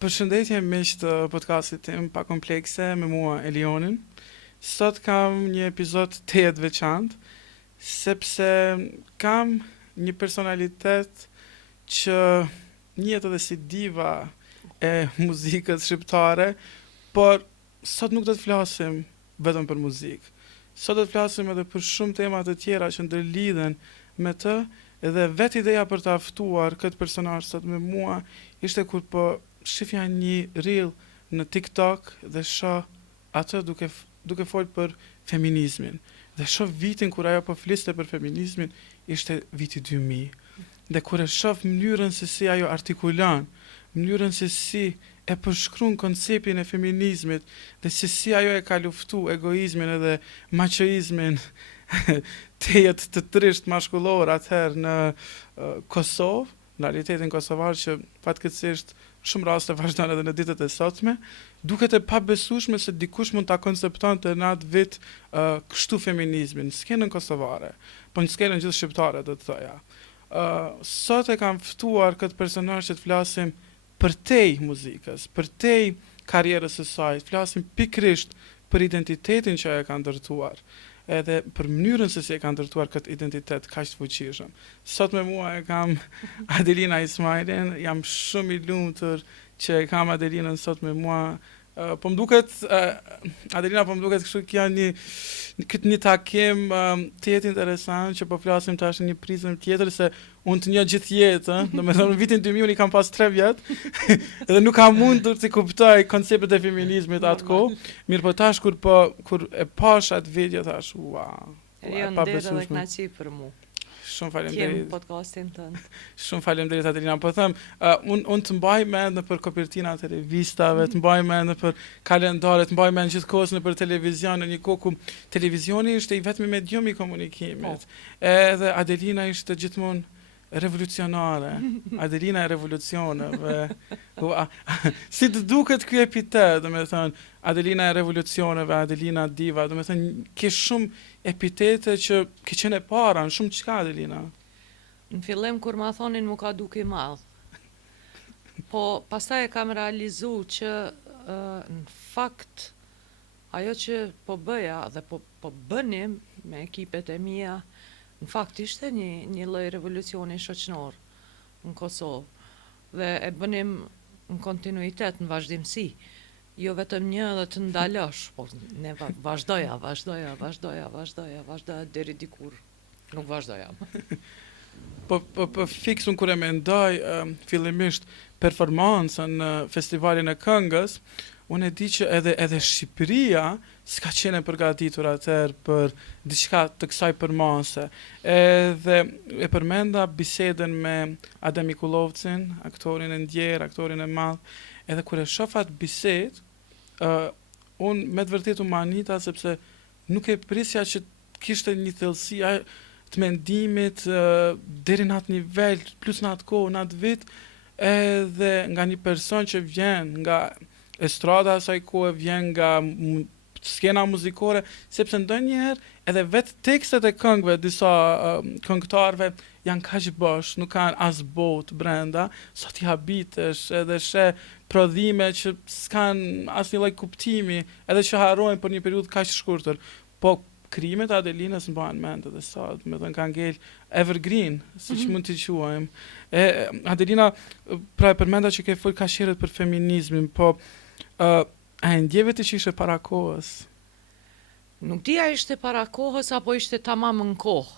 Përshëndetje miq të podcastit tim pa komplekse me mua Elionin. Sot kam një epizod të veçantë sepse kam një personalitet që njihet edhe si diva e muzikës shqiptare, por sot nuk do të flasim vetëm për muzikë. Sot do të flasim edhe për shumë tema të tjera që ndërlidhen me të, edhe vetë ideja për të ftuar këtë personazh sot me mua ishte kur po shifja një reel në TikTok dhe shoh atë duke fol për feminizmin. Dhe shoh vitin kur ajo po fliste për feminizmin, ishte viti 2000. Dhe kur e shoh mënyrën se si ajo artikulon, mënyrën se si e përshkruan konceptin e feminizmit dhe se si ajo e ka luftu egoizmin edhe machoizmin të jetë të trisht mashkullor atëherë në Kosovë, në realitetin kosovar që fatkeqësisht shumë raste vazhdon edhe në ditët e sotme, duket e pabesueshme se dikush mund ta konceptonte në atë vit kështu feminizmin, në skenën kosovare, po në skenën gjithë shqiptare do të thoja. Sot e kam ftuar këtë personazh që të flasim për te muzikës, për te karrierës së saj, të flasim pikërisht për identitetin që ajo ka ndërtuar, edhe për mënyrën se si e ka ndërtuar këtë identitet kaq të fuqishëm. Sot me mua e kam Adelina Ismailin, jam shumë i lumtur që e kam Adelinën sot me mua. Po më duket, Adelina, po më duket kështu që janë një takim të jetë interesant që po flasim tash në një prizëm tjetër se unë të një gjithë jetë, domethënë në vitin 2000 unë i kam pas 3 vjet, edhe nuk kam mundur të kuptoj konceptet e feminizmit atë kohë. Mirë, po tash kur e pash atë video tash, wow. Erion ndër edhe kënaqësi për mua. Shumë faleminderit. Kem podcastin tënd. Shumë faleminderit Adelina. Po them, unë të mbaj mend për kopertinat e revistave, të mbaj mend për kalendaret, të mbaj mend gjithkohës në për televizion, në një kohë ku televizioni ishte i vetmi medium i komunikimit. Edhe Adelina ishte gjithmonë revolucionare. Adelina e revolucioneve. Si të duket ky epitet, domethënë Adelina e revolucioneve, Adelina diva, domethënë ke shumë epitete që ke qenë e para në shumë çka Adelina. Në fillim kur ma thonin mu ka duke madh. Po pastaj e kam realizu që në fakt ajo që po bëja dhe po bënim me ekipet e mia, në fakt ishte një lloj revolucioni shoqëror në Kosovë dhe e bënim në kontinuitet, në vazhdimsi. Jo vetëm një dhe të ndalosh, po ne vazhdoja deri dikur nuk vazhdoja. Po fiksun kur e mendoj fillimisht performancën në festivalin e këngës, unë e di që edhe Shqipëria s'ka qenë e përgatitur atëherë për diçka të kësaj përmase. Edhe e përmenda bisedën me Adem Mikulovcin, aktorin e ndjer, aktorin e madh, edhe kur e shoh atë bisedë, unë me të vërtetë u manita sepse nuk e prisja që kishte një thellësi të mendimit deri në atë nivel, plus në atë kohë, në atë vit, edhe nga një person që vjen nga estrada asaj kohe, vjen nga skena muzikore, sepse ndonjëherë edhe vetë tekstet e këngëve disa këngëtarëve janë kaq bosh, nuk kanë as botë brenda, sot i habitesh edhe she prodhime që s'kan asnjë lloj kuptimi, edhe që harrojnë për një periudhë kaq të shkurtër. Po krijimet e Adelinës mbahen mend edhe sot, më thënë kanë ngel evergreen, siç mund t'i quajmë. Adelina, pra e përmenda që ke fol kaq herët për feminizmin, po a e ndjeve ti që ishte para kohës? Nuk dija ishte para kohës apo ishte tamam në kohë.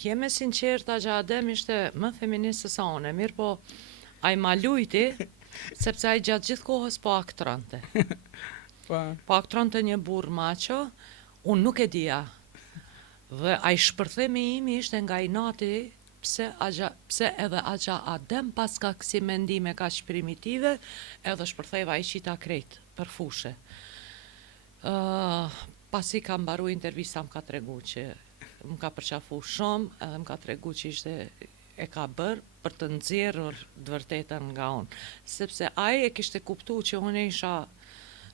Jeme sinqert, Agja Adem ishte më feminist se sa unë, mirë po ai ma lujti, sepse ai gjatë gjithë kohës po aktronte. Po aktronte një burr macho, unë nuk e dija. Dhe ai shpërthimi im ishte nga inati pse edhe Agja Adem pas ka kësi mendime kaq primitive, edhe shpërtheva i qita krejt për fushe. Pasi ka mbaru intervista më ka tregu që më ka përqafu shumë, edhe më ka tregu që ishte e ka bërë për të nxjerrur të vërtetën nga unë. Sepse ai e kishte kuptu që unë isha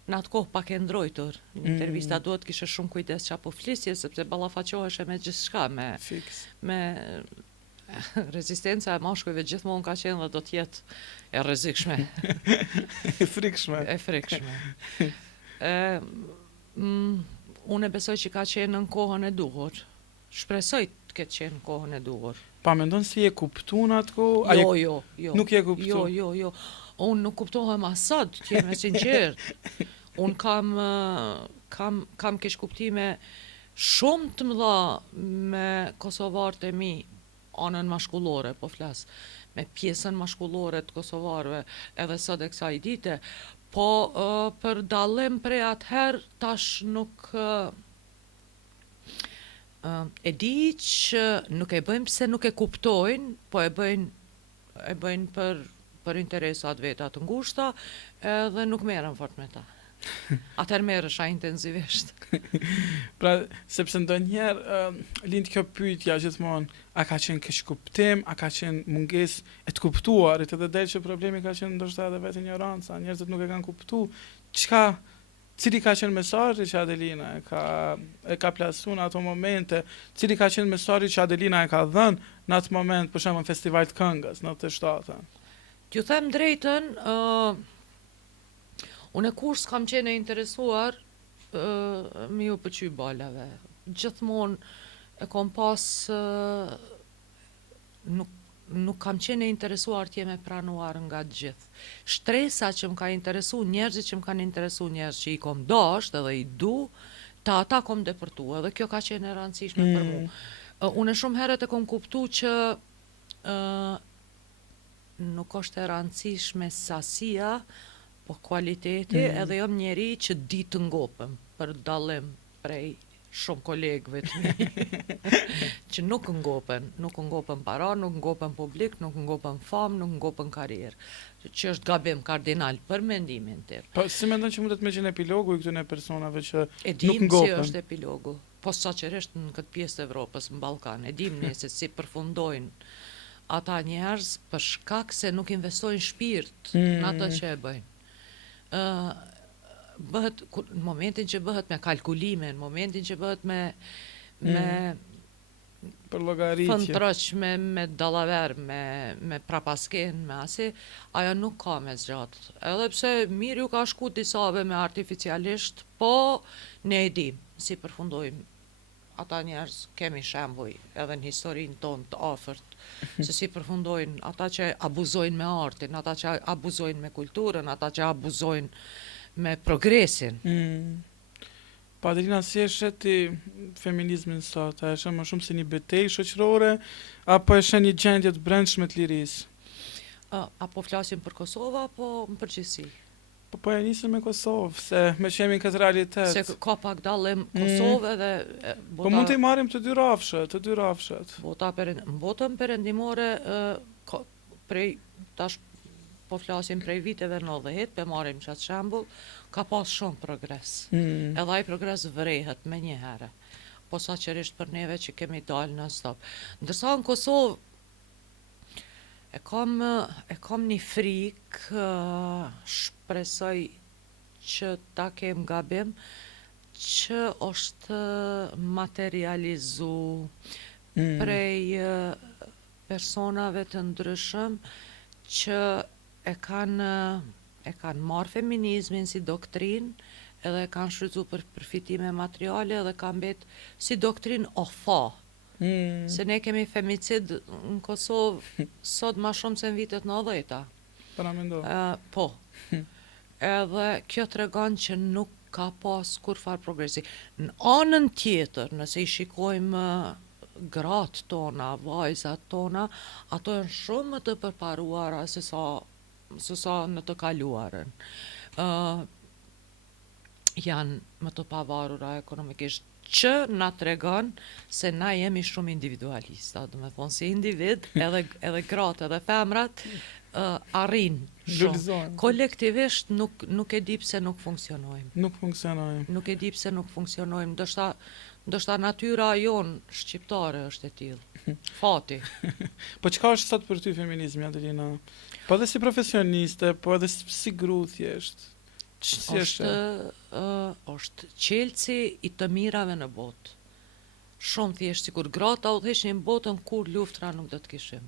në atë kohë pak e ndrojtur. Në intervista duhet kishe shumë kujdes që apo flisje, sepse ballafaqoheshe me gjithçka, me rezistenca e mashkujve gjithmonë ka qenë dhe do të jetë e rrezikshme, E frikshme. e frikshme. Unë e besoj që ka qenë në kohën e duhur. Shpresoj të ketë qenë në kohën e duhur. Pa mendon si e kuptuan atko? Jo. Nuk je kuptu? Jo. Unë nuk kuptohem asad, të jem e sinqert. Unë kam kesh kuptime shumë të mëdha me kosovarët e mi, anën mashkullore, po flas, me pjesën mashkullore të kosovarëve, edhe sot e kësaj dite, po për dallim prej atëherë tash nuk e di që nuk e bëjmë pse nuk e kuptojnë, po e bëjnë për interesat veta të ngushta, edhe nuk merren fort me ta. Atëherë merresha intensivisht. Pra, sepse ndonjëherë lind kjo pyetja gjithmonë, a ka qenë keq kuptim, a ka qenë mungesë e të kuptuarit, edhe del që problemi ka qenë ndoshta edhe vetë ignoranca, njerëzit nuk e kanë kuptuar cili ka qenë mesazhi që Adelina e ka plasuar në ato momente, cili ka qenë mesazhi që Adelina e ka dhënë në atë moment, për shembull në festival të këngës në 97-ën. T'ju them drejtën, unë kur s'kam qenë e interesuar me ju pëlqy balave. Gjithmonë e kom pas nuk kam qenë e interesuar të jem e pranuar nga gjithë. Shtresa që më ka interesu, njerëzit që më kanë interesu, njerëz që i kom dasht edhe i du, ata kom depërtu, edhe kjo ka qenë e rëndësishme për mu. Unë shumë herët e kom kuptu që nuk është e rëndësishme sasia, po kualiteti, edhe jam njeri që di të ngopëm, për dallim prej shumë kolegëve të mi, që nuk ngopën para, nuk ngopën publik, nuk ngopën famë, nuk ngopën karierë, që është gabim kardinal për mendimin tim. Po, si mendon që mundet me qenë epilogu i këtyre personave që E nuk dim ngopën? si është epilogu, po saqërisht në këtë pjesë të Evropës, në Ballkan, e dim ne se si përfundojnë ata njerëz për shkak se nuk investojnë shpirt në ato që e bëjnë. Bëhet në momentin që bëhet me kalkulime, në momentin që bëhet me për llogaritje. fëndroq, me dallaver, me prapasken, me asi, ajo nuk ka me zgjatë. Edhe pse mirë ju ka shku disave me artificialisht, po ne e dim si përfundojmë ata njerëz, kemi shembuj edhe në historinë tonë të afërt, se si përfundojnë ata që abuzojnë me artin, ata që abuzojnë me kulturën, ata që abuzojnë me progresin. Pa Adelina, si e shet ti feminizmin sot? A e shet më shumë si një betejë shoqërore, apo e shet një gjendje të brendshme të lirisë? Apo flasim për Kosovë, apo në përgjithësi? Po e nisëm me Kosovë, se me që jemi në këtë realitet. Se ka pak dallim Kosovë edhe Po mund të i marrim të dy rafshet. Në botën perëndimore, prej tash po flasim prej viteve 90, pe marrim qatë shembull, ka pas shumë progres. Edhe ai progres vrehet me një herë. Po saqërisht për neve që kemi dalë në stop. Ndërsa në Kosovë e kam një frikë, shpresoj që ta kem gabim, që është materializu prej personave të ndryshëm që e kanë marrë feminizmin si doktrinë, edhe e kanë shfrytzuar për përfitime materiale, edhe kanë mbet si doktrinë ofa. Se ne kemi femicid në Kosovë sot ma shumë se në vitet 90-ta. Para mendoj. Po. Edhe kjo tregon që nuk ka pas kurfar progresi. Në anën tjetër, nëse i shikojmë gratë tona, vajzat tona, ato janë shumë më të përparuara se sa në të kaluarën. Janë më të pavarura ekonomikisht, që na tregon se na jemi shumë individualista, do me thonë si individ, edhe gratë edhe femrat arrin shumë. Kolektivisht nuk e di pse nuk funksionojmë. Nuk e di pse nuk funksionojmë. Ndoshta natyra jonë shqiptare është e tillë. Fati. Po çka është sot për ty feminizmi, Adelina? Po edhe si profesioniste, po edhe si gru thjesht. Është qelci i të mirave në botë. shumë thjesht, sikur grata u theshin botën kur luftra nuk do të kishim.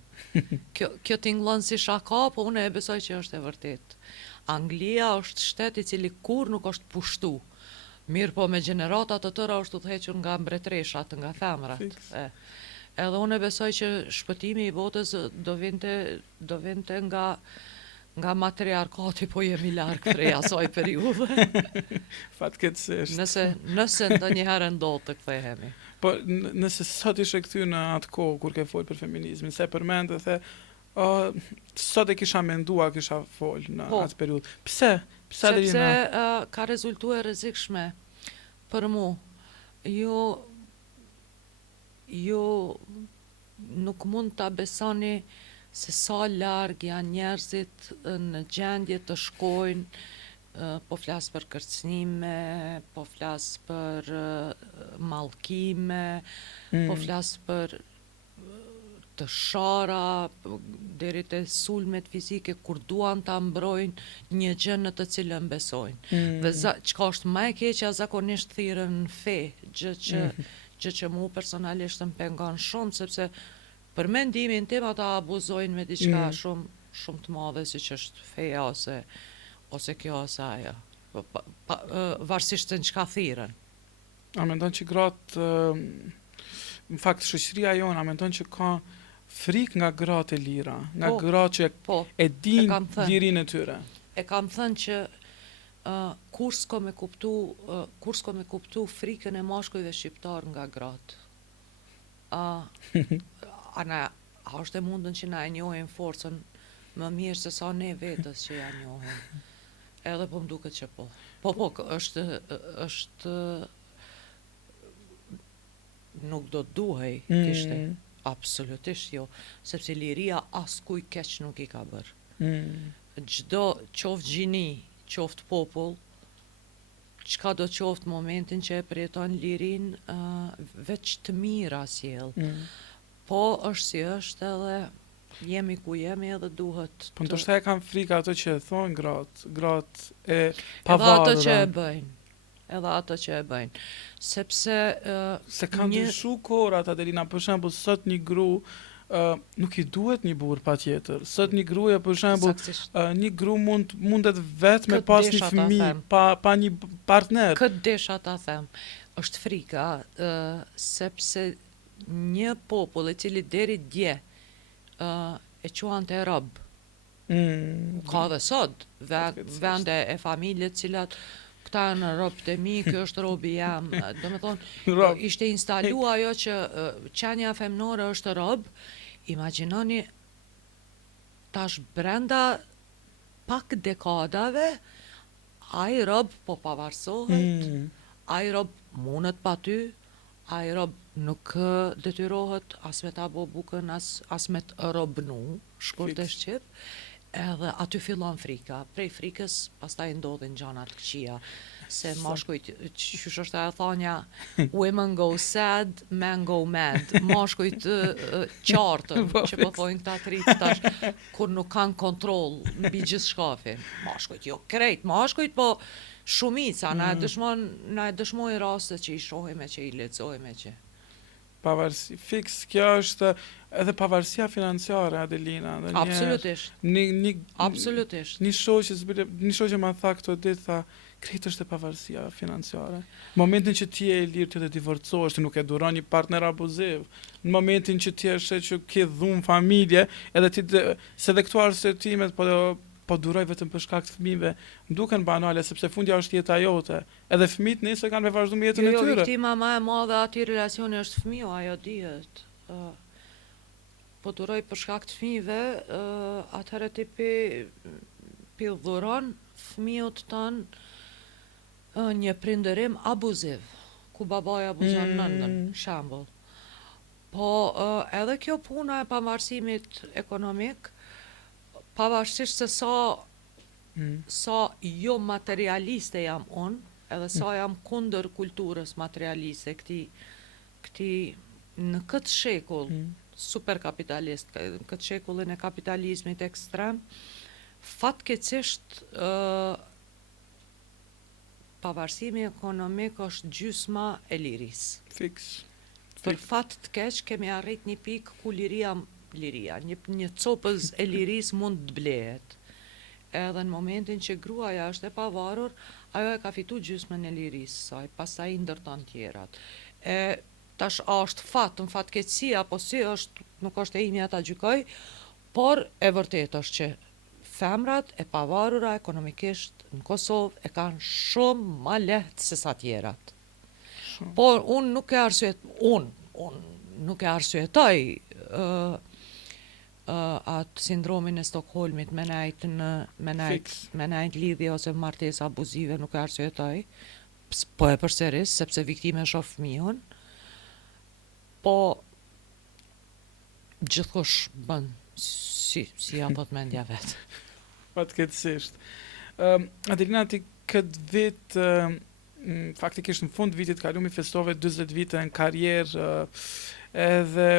Kjo tingëllon si shaka, po unë e besoj që është e vërtet. Anglia është shtet i cili kur nuk është pushtu. Mirë po me gjenerata të tëra është udhëhequr nga mbretreshat, nga femrat. Edhe unë e besoj që shpëtimi i botës do vinte nga matriarkati, po jemi larg prej asaj periudhe. Fatkeqësisht. Nëse ndonjëherë ndodh të kthehemi. Po nëse sot ishe këty në atë kohë kur ke folë për feminizmin, se përmend dhe sot e kisha mendua, kisha folë në atë periudhë. Pse? Sepse ka rezultuar e rrezikshme për mu. Ju nuk mund ta besoni se sa larg janë njerëzit në gjendje të shkojnë, po flas për kërcënime, po flas për mallkime, po flas për të shara, deri te sulmet fizike, kur duan ta mbrojnë një gjë në të cilën besojnë. Dhe çka është më e keqja, zakonisht thirrën në fe, gjë që mu personalisht më pengon shumë, sepse për mendimin tim ata abuzojnë me diçka shumë të madhe, siç është feja ose kjo ose ajo. Varësisht në çka thirrën. A mendon që gratë, në fakt shoqëria jonë, a mendon që ka frikë nga gratë e lira, nga gratë që e din lirinë e tyre? E kam thënë që kur s'ko me kuptu frikën e mashkujve shqiptar nga gratë. A është e mundën që na e njohin forcën më mirë se sa ne vetës që ja njohin. Edhe po m'duket që po. Po, është nuk do të duhej kishte. Absolutisht jo, sepse liria askuj keq nuk i ka bërë. Çdo qoftë gjini, qoftë popull, çka do qoftë momentin që e përjeton lirin, veç të mira sjell. Po është si është, edhe jemi ku jemi, edhe duhet. Po ndoshta e kanë frikë ato që e thonë gratë e pavarura. Edhe ato që e bëjnë. Sepse se kanë ndryshuar kohërat, Adelina, për shembull, sot një gru nuk i duhet një burr patjetër. Sot një gruaja, për shembull, një gru mundet vetëm me pas një fëmijë, pa një partner. Këtë desha ta them. Është frika, sepse një popull i cili deri dje e quante rob. Ka dhe sot vende e familjet cilat këta në robët e mi, kjo është robi jam. Do me thonë, ishte instalu ajo që qenia femnore është rob. Imagjinoni, tash brenda pak dekadave, ai rob po pavarësohet, ai rob mundet pa ty, ai rob nuk detyrohet as me ta bo bukën, as me të robnu, shkurt e shqip. Edhe aty fillon frika. Prej frikës pastaj ndodhin gjana të këqija. Se mashkujt, qysh është ajo thonja, women go sad, men go mad. Mashkujt qartën, që po thojnë këta tritë tash, kur nuk kanë kontroll mbi gjithë shkafin. Mashkujt jo krejt, mashkujt po shumica, na e dëshmojnë raste që i shohime, që i lexojmë që. Pavarësi fiks, kjo është edhe pavarësia financiare, Adelina. Absolutisht. Absolutisht. Një shoqe më tha këto ditë, tha, krejt është e pavarësia financiare. Në momentin që ti e lirë ti të divorcohesh, ti nuk e duron një partner abuziv. Në momentin që ti e shet që ke dhunë familje, edhe ti se dhe këto arsetimet po duroj vetëm për shkak të fëmijëve, duken banale sepse fundja është jeta jote. Edhe fëmijët nëse kanë me vazhdu me jetën e tyre. Jo, viktima më e madhe atij relacioni është fëmiu, ajo dihet. Po duroj për shkak të fëmijëve, atëherë ti pi dhuron fëmijët tanë një prindërim abuziv, ku babai abuzon nënën, shembull. Po edhe kjo puna e pavarësimit ekonomik, pavarësisht se sa jo materialiste jam unë, edhe sa jam kundër kulturës materialiste, këti në këtë shekull superkapitalist, këtë shekullin e kapitalizmit ekstrem, fatkeqësisht pavarësimi ekonomik është gjysma e lirisë. Për fat të keq kemi arrit një pikë ku liria, një copëz e liris mund të blehet. Edhe në momentin që gruaja është e pavarur, ajo e ka fitu gjysmën e lirisë saj, pastaj I ndërton tjerat. Tash a është fat, në fatkeqësi apo si është, nuk është e imja ta gjykoj, por e vërtet është që femrat e pavarura ekonomikisht në Kosovë e kanë shumë ma lehtë se sa tjerat. Por unë nuk e arsyetoj atë sindromin e Stockholmit me nejt lidhje ose martesa abuzive, nuk e arsyetoj, po e përsëris, sepse viktime shoh fëmijën, po gjithkush bën si apo të mendja vetë. Fatkeqësisht. Adelina, ti këtë vit, faktikisht në fund vitit kalumi festove 40 vite në karrierë, edhe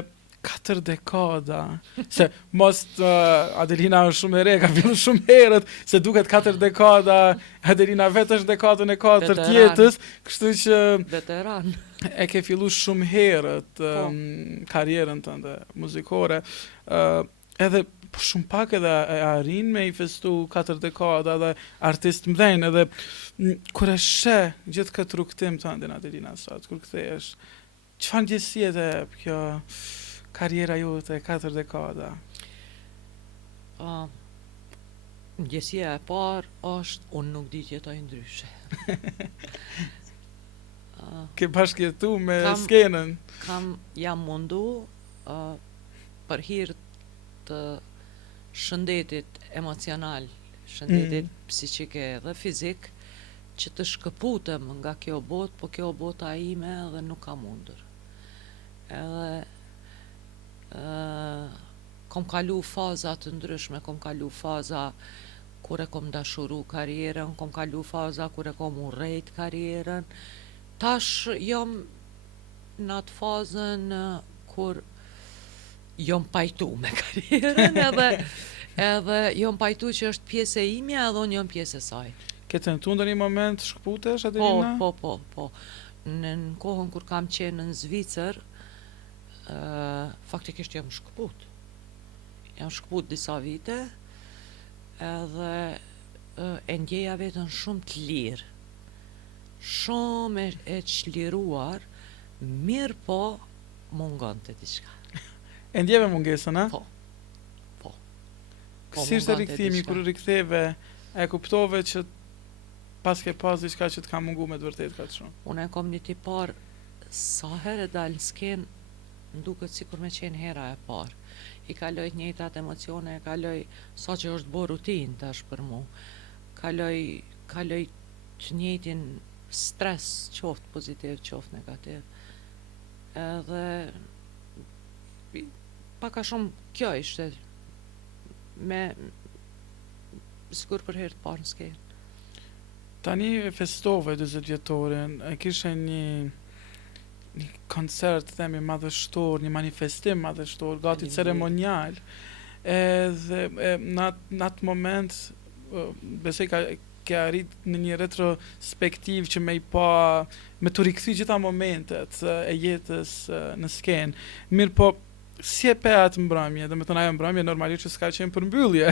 4 dekada, se mos Adelina është shumë e re, ka fillu shumë herët, se duket 4 dekada, Adelina vetë është dekadën e 4 jetës, kështu që Veteran. E ke fillu shumë herët karrierën tënde muzikore, edhe shumë pak edhe e arrin me I festu 4 dekada dhe artist mdhenj, edhe kur e sheh gjithë këtë rrugtim tëndin Adelina sot, kur kthehesh, çfarë ndjesie të jep kjo karriera jote 4 dekada? Ndjesia e parë është unë nuk di të jetoj ndryshe. Ke bashkëjetu me skenën? Jam mundu për hir të shëndetit emocional, shëndetit psiqike dhe fizik, që të shkëputem nga kjo botë, po kjo bota ime dhe nuk ka mundur. Edhe kom kalu faza të ndryshme, kom kalu faza kur e kom dashuru karrierën, kom kalu faza kur e kom urrejt karrierën. Tash jom në atë fazën kur jom pajtu me karrierën edhe jom pajtu që është pjesë e imja edhe unë jom pjesë e saj. Ke tentuar ndonjë moment shkëputesh, Adelina? Po. Në kohën kur kam qenë në Zvicër, faktikisht jam shkëput. Jam shkëput disa vite, edhe e ndjeja vetën shumë të lirë. Shumë e çliruar, mirë po mungon të diçka. E ndjeve mungesën, a? Po. Si ishte rikthimi, kur riktheve, e kuptove që pas ke pas diçka që të ka mungu me të vërtet ka të shumë? Unë e kom një tipar, sa herë dal në skenë, nduket sikur me qenë hera e parë. I kaloj të njëjtat emocione, kaloj sa që është bo rutin tash për mu. Kaloj të njëjtin stres, qoftë pozitiv, qoftë negativ. Edhe paka shumë kjo ishte sigur për herë të parë në skenë. Tani festove 40 vjetorin, e kishe një koncert, themi, madhështor, një manifestim madhështor, gati ceremonial, edhe në atë moment, besoj ke arrit në një retrospektiv që me të rikthi gjitha momentet e jetës në skenë. Mirë po, si e pe atë mbrëmje, dhe me të ajo mbrëmje normalisht që s'ka qenë për mbyllje,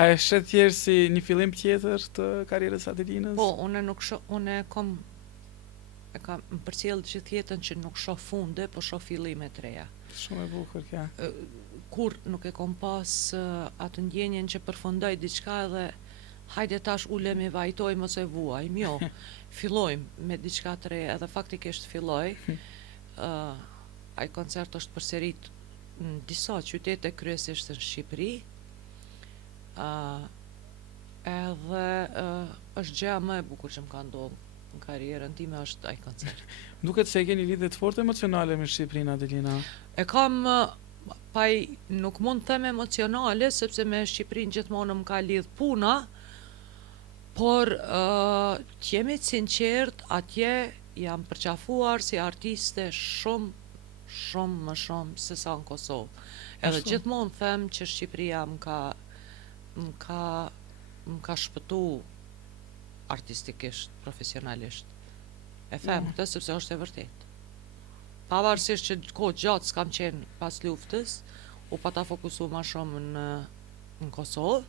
a e shet tjerë si një fillim tjetër të karrierës Adelinës? Po, unë kam më përcjell gjithë jetën që nuk shoh funde, po shoh fillime të reja. Shumë e bukur kjo. Kur nuk e kom pas atë ndjenjen që përfundoj diçka dhe hajde tash ulemi vajtojmë ose vuajmë, jo, fillojmë me diçka të re, edhe faktikisht filloj. Ai koncert është përsërit në disa qytete, kryesisht në Shqipëri. Edhe është gjëja më e bukur që më ka ndodhur në karrierën time është ai koncert. Duket se e keni lidhje të fortë emocionale me Shqipërinë, Adelina. E kam nuk mund të them emocionale, sepse me Shqipërinë gjithmonë më ka lidh puna, por të jemi të sinqert, atje jam përqafuar si artiste shumë më shumë se sa në Kosovë. Edhe gjithmonë them që Shqipëria më ka shpëtu artistikisht, profesionalisht. E them këtë sepse është e vërtet. pavarësisht që kohë gjatë s'kam qenë pas luftës, u pata fokusu ma shumë në Kosovë,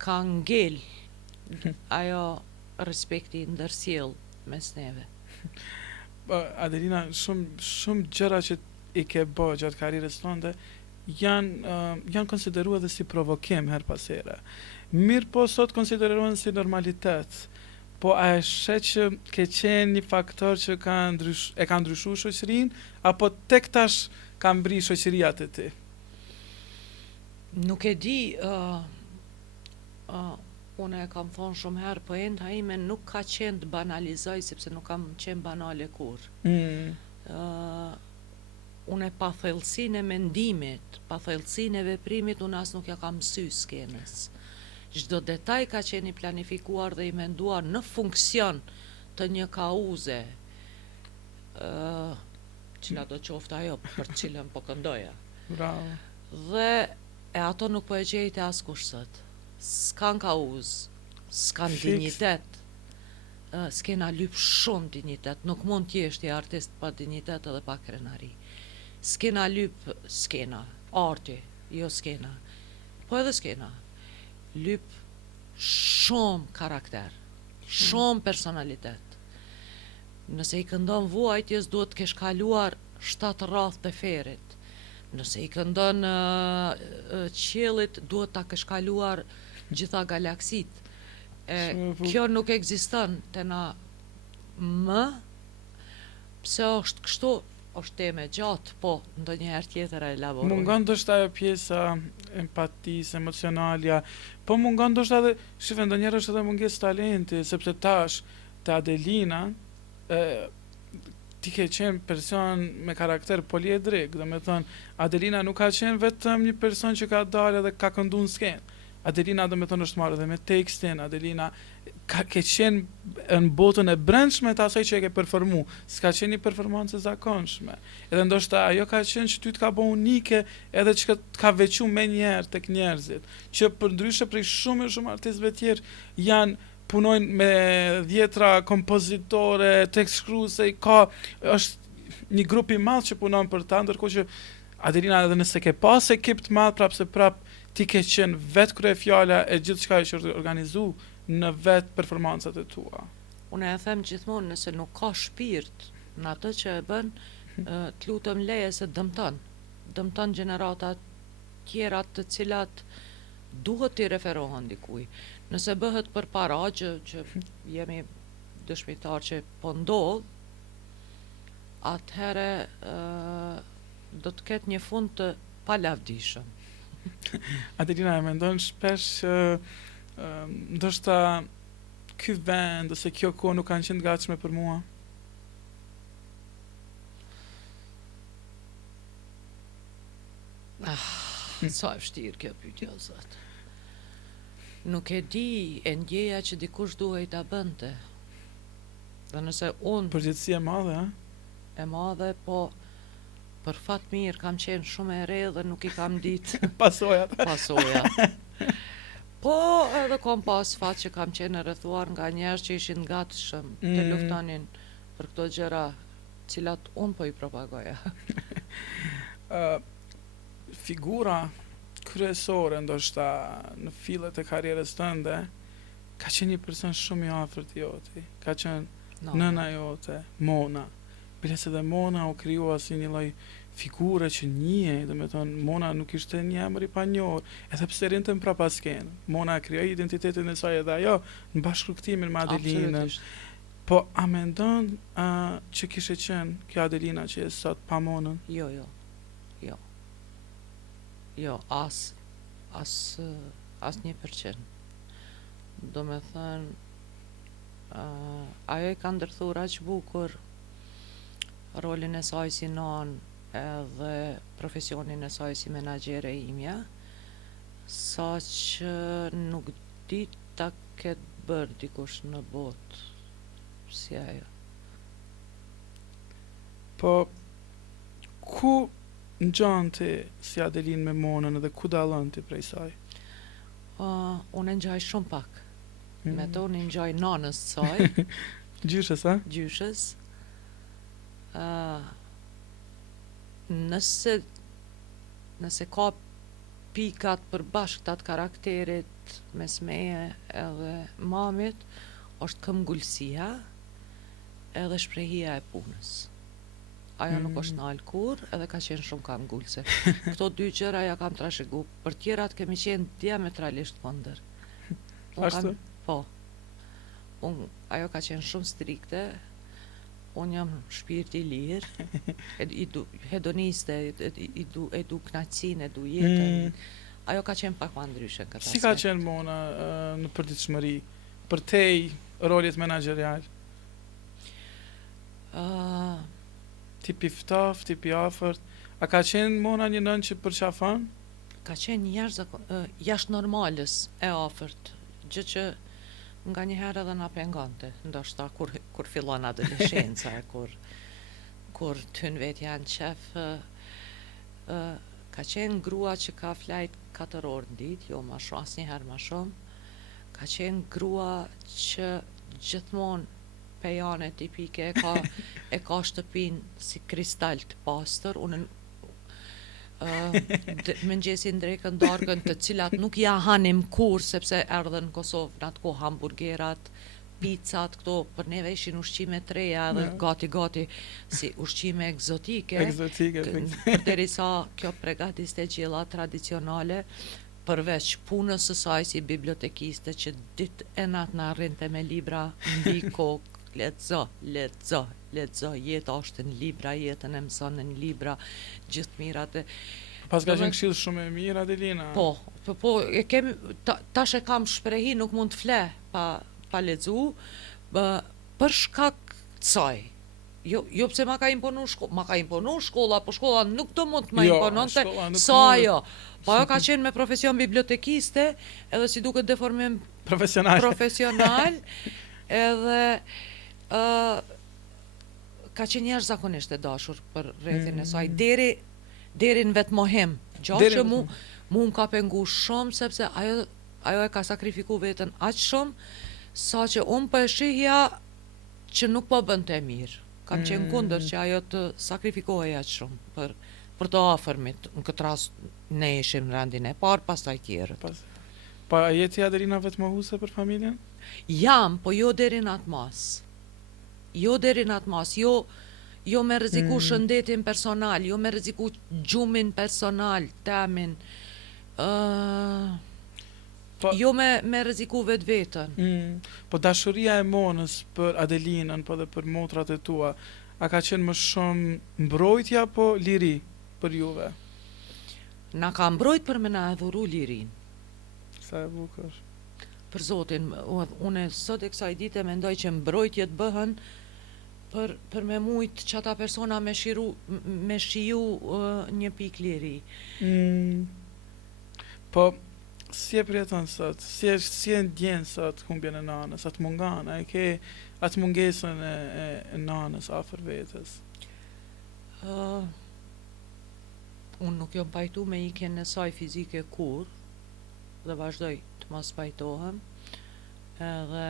ka ngel ajo respekti ndërsjell mes neve. Adelina, shumë gjëra që i ke bë gjatë karrierës tënde janë konsideruar edhe si provokim her pas here. Mirë po sot konsiderohen si normalitet. Po a e shet që ke qenë një faktor që e ka ndryshu shoqërinë, apo tek tash ka mbri shoqëria te ti? Nuk e di, unë e kam thonë shumë herë, po enda ime nuk ka qenë të banalizoj, sepse nuk kam qenë banale kur. Unë e pathellësinë e mendimit, pathellësinë e veprimit, unë as nuk ja kam sy skenës. Çdo detaj ka qenë i planifikuar dhe i menduar në funksion të një kauze, cila do qoftë ajo për cilën po këndoja. Bravo. Dhe e ato nuk po e gjej te askush sot. S'kan kauzë, s'kan dinjitet, s'kena lyp shumë dinjitet, nuk mund t'jesh ti artist pa dinjitet edhe pa krenari. S'kena lyp, arti, jo s'kena, po edhe s'kena. Lyp shumë karakter, shumë personalitet. Nëse i këndon vuajtjes, duhet t'kesh kaluar 7 rrath të ferit. Nëse i këndon qiellit, duhet ta kesh kaluar gjitha galaksit. Kjo nuk ekziston te na më, pse është kështu, është teme gjatë, po ndonjëherë tjetër e elaboroj. Mungon ndoshta ajo pjesa empatisë, emocionalja, po mungon ndoshta edhe, shife, ndonjëherë është edhe mungesë talenti, sepse tash te Adelina ti ke qenë person me karakter poliedrik, dhe me thonë, Adelina nuk ka qenë vetëm një person që ka dalë dhe ka këndu në skenë. Adelina, dhe me thonë, është marrë dhe me tekstin, Adelina ke qenë në botën e brendshme të asaj që e ke performu, s'ka qenë një performancë e zakonshme. Edhe ndoshta ajo ka qenë që ty t'ka bo unike, edhe që t'ka vequ me njerë tek njerëzit, që për ndryshe prej shumë artistëve tjerë janë punojnë me 10 kompozitore, tekst shkruese, është një grup i madh që punon për ta, ndërkohë që Adelina, edhe nëse ke pas ekip të madh, prap ti ke qenë vetë kryefjala e gjithçka që është organizu në vetë performancat e tua. Unë e them gjithmonë, nëse nuk ka shpirt në atë që e bën, të lutem leje se dëmton gjenerata tjera të cilat duhet t'i referohen dikuj. Nëse bëhet për para që jemi dëshmitar që po ndodh, atëhere do të ketë një fund të palavdishëm. Adelina, e mendon shpesh ndoshta ky vend ose kjo kohë nuk kanë qenë gatshme për mua? Sa e vështirë kjo pyetje o Zot. Nuk e di, e ndjeja që dikush duhej ta bënte. Dhe nëse unë Përgjithësi e madhe, ha? E madhe, po për fat mirë kam qenë shumë e re dhe nuk i kam ditë pasojat. Po edhe kom pas fat që kam qenë e rrethuar nga njerëz që ishin gatshëm të luftonin për këto gjëra, cilat unë po i propagoja. Figura kryesore ndoshta në fillet e karrierës tënde ka qenë një person shumë i afërt joti, ka qenë nëna jote, Mona. Biles edhe Mona u krijua si një lloj figure që njihej, dhe me thonë, Mona nuk ishte një emër i panjohur, edhe pse rinte më prapa skenë. Mona krijoi identitetin e saj edhe ajo në bashkëpuntimin me Adelinën. Po a mendon që kishte qenë kjo Adelina që është sot pa Monën? Jo, as 1%. Do me thënë, ajo e ka ndërthur aq bukur rolin e saj si nanë edhe profesionin e saj si menaxhere imja, sa që nuk di ta ketë bërë dikush në botë si ajo. Po, ku ngjan ti si Adelin me Monën edhe ku dallon ti prej saj? Unë ngjaj shumë pak. Me to unë ngjaj nanës saj. Gjyshës, ha? Gjyshës. Nëse ka pikat përbashkëtat karakterit mes meje edhe mamit, është këmbgulësia edhe shprehja e punës. Ajo nuk është nalë kur, edhe ka qenë shumë këmbgulëse. Këto dy gjëra ja kam trashëgu. Për tjerat kemi qenë diametralisht kundër. Ashtu? Po. Ajo ka qenë shumë strikte. Unë jam shpirt i lirë, i du hedoniste, i du knaqësinë, e du jetën. Ajo ka qenë pak ma ndryshe këtë aspekt. Si ka qenë Mona në përditshmëri? Për tej rolet menaxherial? Tipi ftaf, tipi afërt. A ka qenë Mona një nën që përqafon? Ka qenë jashtë normalës e afërt, gjë që nga një herë edhe na pengante, ndoshta kur fillon adoleshenca, kur tyn vetja në qef, ka qenë grua që ka flajt 4 orë në ditë, jo ma shumë, asnjëherë ma shumë. Ka qenë grua që gjithmonë pejane tipike e ka shtëpin si kristal të pastër, unë mëngjesin drekën darkën të cilat nuk ja hanim kur sepse erdhen në Kosovë në atë kohë hamburgerat, picat, këto për neve ishin ushqime të reja edhe gati si ushqime egzotike. Përderisa kjo përgatiste gjella tradicionale, përveç punës së saj si bibliotekiste që ditë e natë na rrinte me libra mbi kokë, letëzo, jeta është në libra, jetën e mëson në libra, gjithë mirat e... Pas ka qenë këshill shumë e mirë, Adelina? Po, tash e kam shprehi, nuk mund të fle pa lexu, për shkak të saj. Jo pse ma ka imponu shkolla, po shkolla nuk do mund të ma impononte sa ajo. Po ajo ka qenë me profesion bibliotekiste, edhe si duket deformim profesional, edhe ka qenë jashtëzakonisht e dashur për rrethin e saj, deri në vetë mohim. Gjatë që mu më ka pengu shumë, sepse ajo e ka sakrifiku vetën aq shumë, sa që unë për e shihja që nuk po bënte mirë. Kam qenë kundër që ajo të sakrifikohej aq shumë për të afërmit. Në këtë rast ne ishim në rendin e parë, pastaj tjerët. Pa jeti Adelina vetmohuese për familjen? Jam, po jo deri në atë mas. Jo me rreziku shëndetin personal, jo me rreziku gjumin personal, temin. Jo me rreziku vetveten. Po dashuria e Monës për Adelinën, po dhe për motrat e tua, a ka qenë më shumë mbrojtja po liri për juve? Na ka mbrojt për me na dhuru lirin. Sa e bukur. Për Zotin, unë sot e kësaj dite mendoj që mbrojtjet bëhen për me mujt që ata persona me shiju një pik liri. Po, si e përjeton sot? Si e ndjen sot humbjen e nanës, atë mungan? A e ke atë mungesën e nanës afër vetës? Unë nuk jom pajtu me ikjen e saj fizike kur, dhe vazhdoj të mos pajtohem, edhe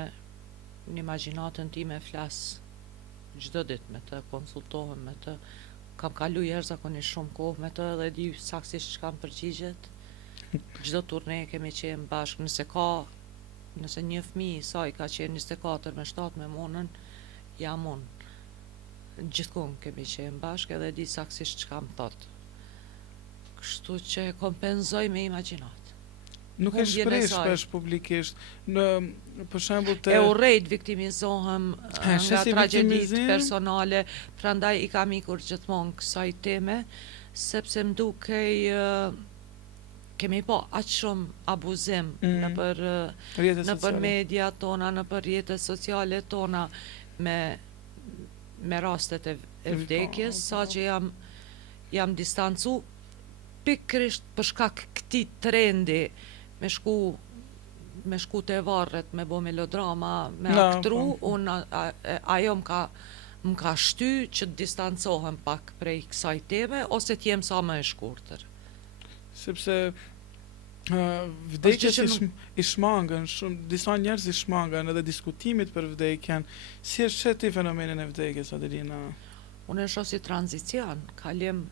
në imagjinatën time flas çdo ditë me të, konsultohem me të, kam kalu jashtëzakonisht shumë kohë me të dhe di saktësisht ç'kam përgjigjet. Çdo turne kemi qenë bashkë, nëse një fëmijë i saj ka qenë 24 me 7 me Monën, jam unë. Gjithkohë kemi qenë bashkë edhe di saktësisht ç'kam thotë. Kështu që e kompenzoj me imagjinat. Nuk e shpreh shpesh publikisht. Për shembull e urrejt viktimizohem nga tragjeditë personale, prandaj i kam ikur gjithmonë kësaj teme, sepse më dukej kemi pa aq shumë abuzim nëpër media tona, nëpër rrjetet sociale tona me rastet e vdekjes, sa që jam distancu pikërisht për shkak këtij trendi me shku te varret, me bo melodrama, me aktru, ajo më ka shty që të distancohem pak prej kësaj teme, ose t'jem sa më e shkurtër. Sepse vdekjes i shmangën, disa njerëz i shmangën edhe diskutimit për vdekjen. Si është ti fenomenin e vdekjes, Adelina? Unë e shoh si tranzicion, kalim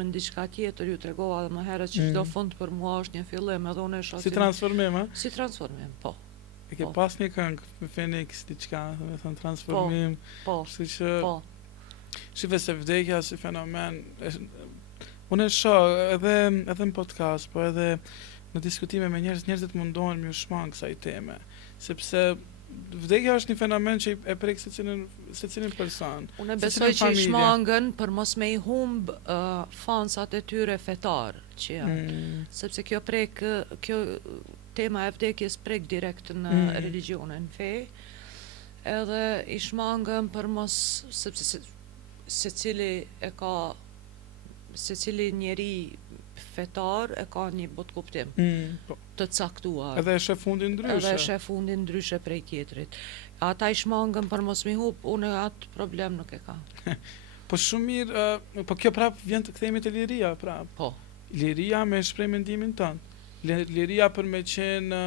në diçka tjetër, ju tregova edhe më herët që çdo fund për mua është një fillim, edhe unë e shoh Si transformim, a? si transformim, po. E ke Po. pas një këngë me Phoenix, diçka, me thënë transformim, Po, kështu që po. shive se vdekja si fenomen, unë e shoh edhe në podcast, po edhe në diskutime me njerëzit mundohen me u shmang kësaj teme, sepse vdekja është një fenomen që e prek secilin person. Unë secilin besoj që i familje. shmangën për mos me i humb fansat e tyre fetar që janë. Sepse kjo tema e vdekjes prek direkt në religionin, fe, edhe i shmangën për mos, sepse secili njeri fetar e ka një bot kuptim Po. të caktuar. Edhe e shef fundin ndryshe. Edhe e shef fundin ndryshe prej tjetrit. Ata i shmangën për mos mi hup, unë atë problem nuk e kam. Po shumë mirë, po kjo prap vjen të kthehemi te liria, prap. Po. Liria me shpreh mendimin tënd. Liria për me qenë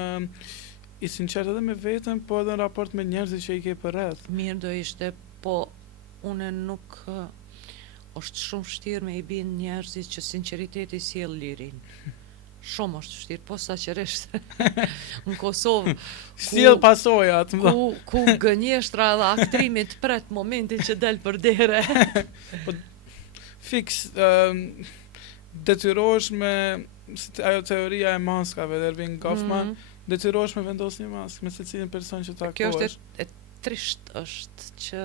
i sinqert edhe me veten, po edhe në raport me njerëzit që i ke përreth. Mirë do ishte, po unë nuk është shumë vështirë me i bin njerëzit që sinqeriteti sjell lirin. Shumë është vështirë, posaçërisht në Kosovë Sjell pasojat. ku gënjeshtra dhe aktrimit pret momentin që del për dere. Fiks detyrohesh me ajo teoria e maskave dhe Erving Goffman, detyrohesh me vendos një maskë me secilin person që takosh. Kjo është e trisht është që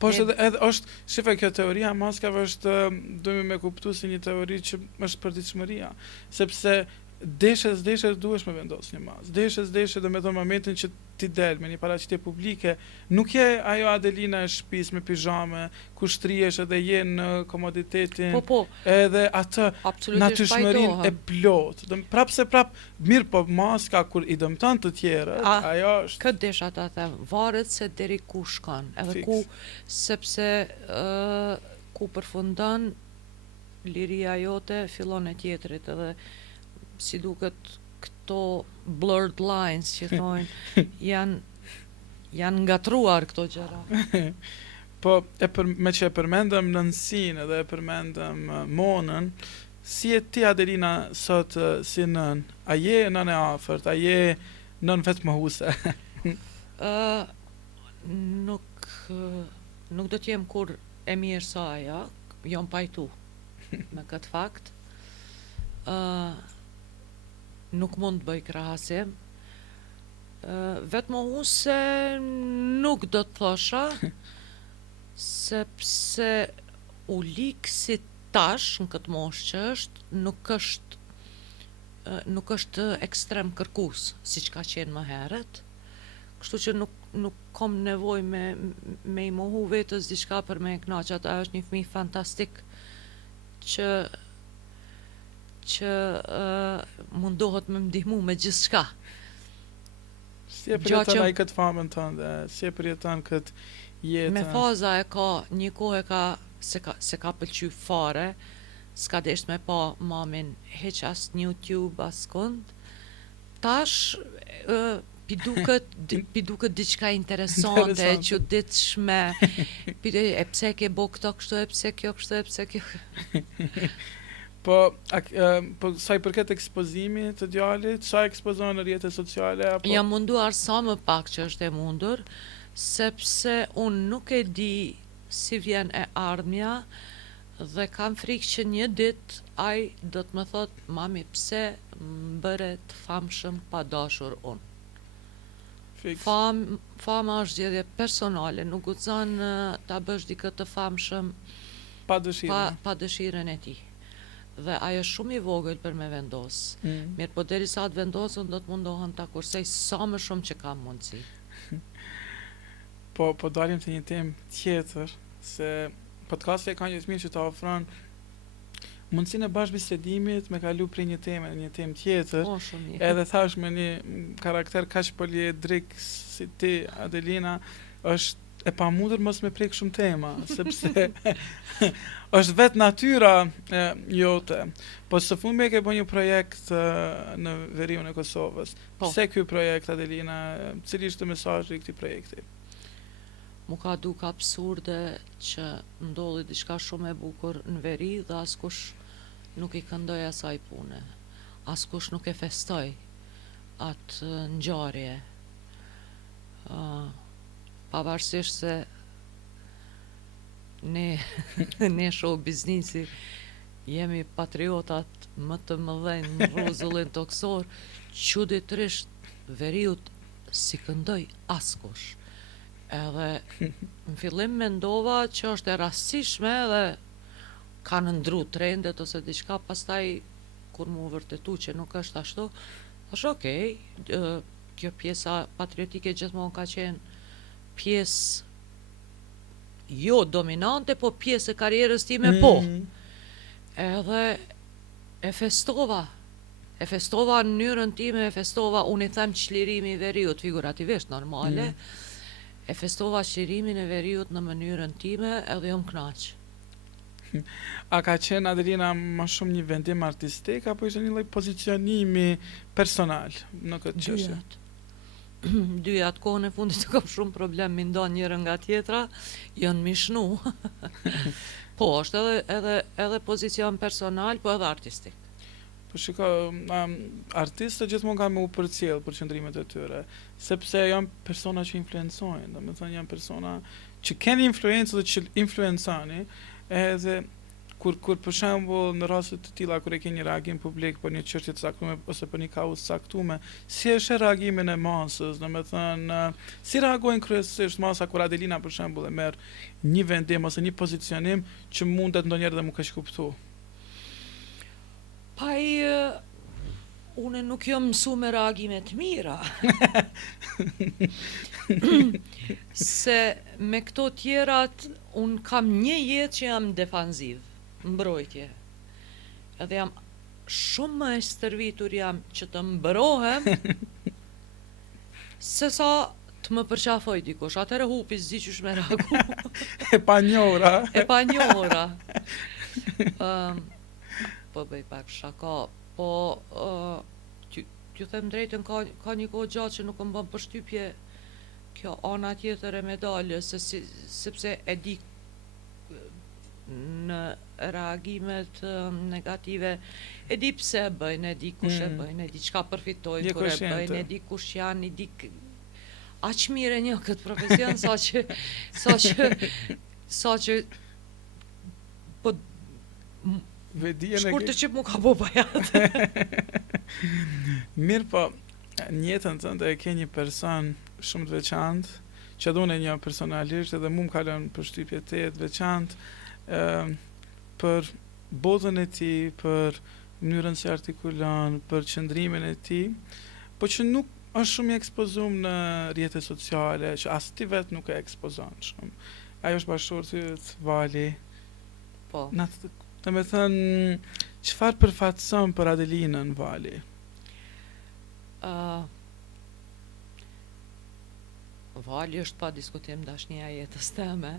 Po është edhe është, shife kjo teoria e maskave është dojmë me kuptu si një teori që është përditshmëria, sepse deshes duhesh me vendos një maskë. Deshes do me thonë momentin që ti del me një paraqitje publike, nuk je ajo Adelina e shtëpis me pijame, ku shtrihesh edhe je në komoditetin, po, edhe atë natyrshmërinë e plot. Prap mirë, po maska kur i dëmton të tjerët, ajo është. Këtë desha ta them, varet se deri ku shkon, edhe ku, sepse ku përfundon liria jote, fillon e tjetrit, edhe si duket këto blurred lines që thonë janë ngatruar këto gjëra. Po me që e përmendëm nënsinë edhe e përmendëm monën, si e ti Adelina sot si nën? A je nën e afërt? A je nën vetë mohuse? Nuk do t'jem kur e mirë sa aja, jom pajtu me këtë fakt. Nuk mund të bëj krahasim. Vetë mohuse nuk do të thosha, sepse u lik si tash në këtë moshë që është, nuk është ekstrem kërkus, si që ka qenë më herët. Kështu që nuk kom nevoj me i mohu vetës diçka për me e knaqë. Ata është një fëmijë fantastik që mundohet me ndihmu me gjithçka. Si e përjeton ai këtë famën tënde? Si e përjeton këtë jetë? Me faza e ka, një kohë se ka pëlqy fare, s'ka desht me pa mamin heq as në YouTube as kund. Tash pi duket diçka interesante, e çuditshme. E pse ke bo këto kështu, e pse kjo kështu, e pse kjo. Po sa i përket ekspozimit të djalit, sa ekspozon në rrjetet sociale? Jam munduar sa më pak që është e mundur, sepse unë nuk e di si vjen e ardhmja dhe kam frikë që një ditë ai do të më thot, mami, pse më bëre të famshëm pa dashur unë. Fama është zgjedhje personale, nuk guxon ta bësh dikë të famshëm pa dëshirën e tij. Dhe ajo është shumë i vogël për me vendos. Mirë, po derisa të vendosën do të mundohen ta kursej sa më shumë që kam mundësi. Po dalim të një temë tjetër, se podcasti ka një mirë që ta ofron mundësinë e bashkëbisedimit me kalu prej një temë tjetër. Edhe thash me një karakter kaq poliedrik si ti, Adelina, është e pamundur mos me prek shumë tema, sepse është vetë natyra jote. Po së fundmi ke bërë një projekt në veriun e Kosovës. Pse ky projekt, Adelina? Cili ishte mesazhi i këtij projekti? mu ka duk absurde që ndodhi diçka shumë e bukur në veri dhe askush nuk i këndoj asaj pune. Askush nuk e festoj atë ngjarje. Pavarësisht se ne ne show biznesi jemi patriotat më të mëdhenj në rrozullin toksor, çuditërisht veriut si këndoj askush. Edhe në fillim mendova që është e rastishme dhe kanë ndru trendet ose diçka, pastaj kur mu vërtetu që nuk është ashtu, thash okej, kjo pjesa patriotike gjithmonë ka qenë pjesë jo dominante, po pjesë e karrierës time, po. Edhe e festova në mënyrën time, unë i them çlirimi i veriut figurativisht normale, e festova çlirimin e veriut në mënyrën time edhe jom knaq. A ka qenë Adelina më shumë një vendim artistik apo ishte një lloj pozicionimi personal në këtë çështje? Dyja, atë kohën e fundit kam shumë problem mi nda njërën nga tjetra, janë mishnu. Po, është edhe pozicion personal, po edhe artistik. Po shiko, artistët gjithmonë kanë me u përcjell për qëndrimet e tyre, sepse janë persona që influencojnë, domethënë janë persona që kanë influencë dhe që influencani, edhe kur për shembull në raste të tilla kur e ke një reagim publik për një çështje të caktuar ose për një kauzë të caktuar, si është reagimin e masës, domethënë si reagojnë kryesisht masa kur Adelina për shembull e merr një vendim ose një pozicionim që mundet ndonjëherë dhe më keq kuptu. Unë nuk jam mësu me reagime të mira. Se me këto tjerat, unë kam një jetë që jam defanziv, mbrojtje. Edhe jam shumë më e stërvitur jam që të mbrohem, se sa të më përqafoj dikush. Atëherë hupi s'di qysh me reagu. E panjohura. Po bëj pak shaka, po t'ju them drejtën, ka një kohë gjatë që nuk më bën përshtypje kjo ana tjetër e medaljes, sepse e di në reagimet negative, e di pse e bëjnë, e di kush e bëjnë, e di çka përfitojnë kur e bëjnë, e di kush janë, e di aq mirë e një këtë profesion sa që po shkur të qip mu ka bo bajat. Mirë po, në jetën tënde e ke një person shumë të veçantë, që edhe unë e njoh personalisht edhe mu më ka lënë përshtypje të veçantë për botën e tij, për mënyrën si artikulon, për qëndrimin e tij, po që nuk është shumë i ekspozuar në rrjetet sociale, që as ti vetë nuk e ekspozon shumë. Ajo është bashkëshortit Vali. Po. Domethënë, çfarë përfaqëson për Adelinën Vali? Vali është pa diskutim dashnia e jetës teme.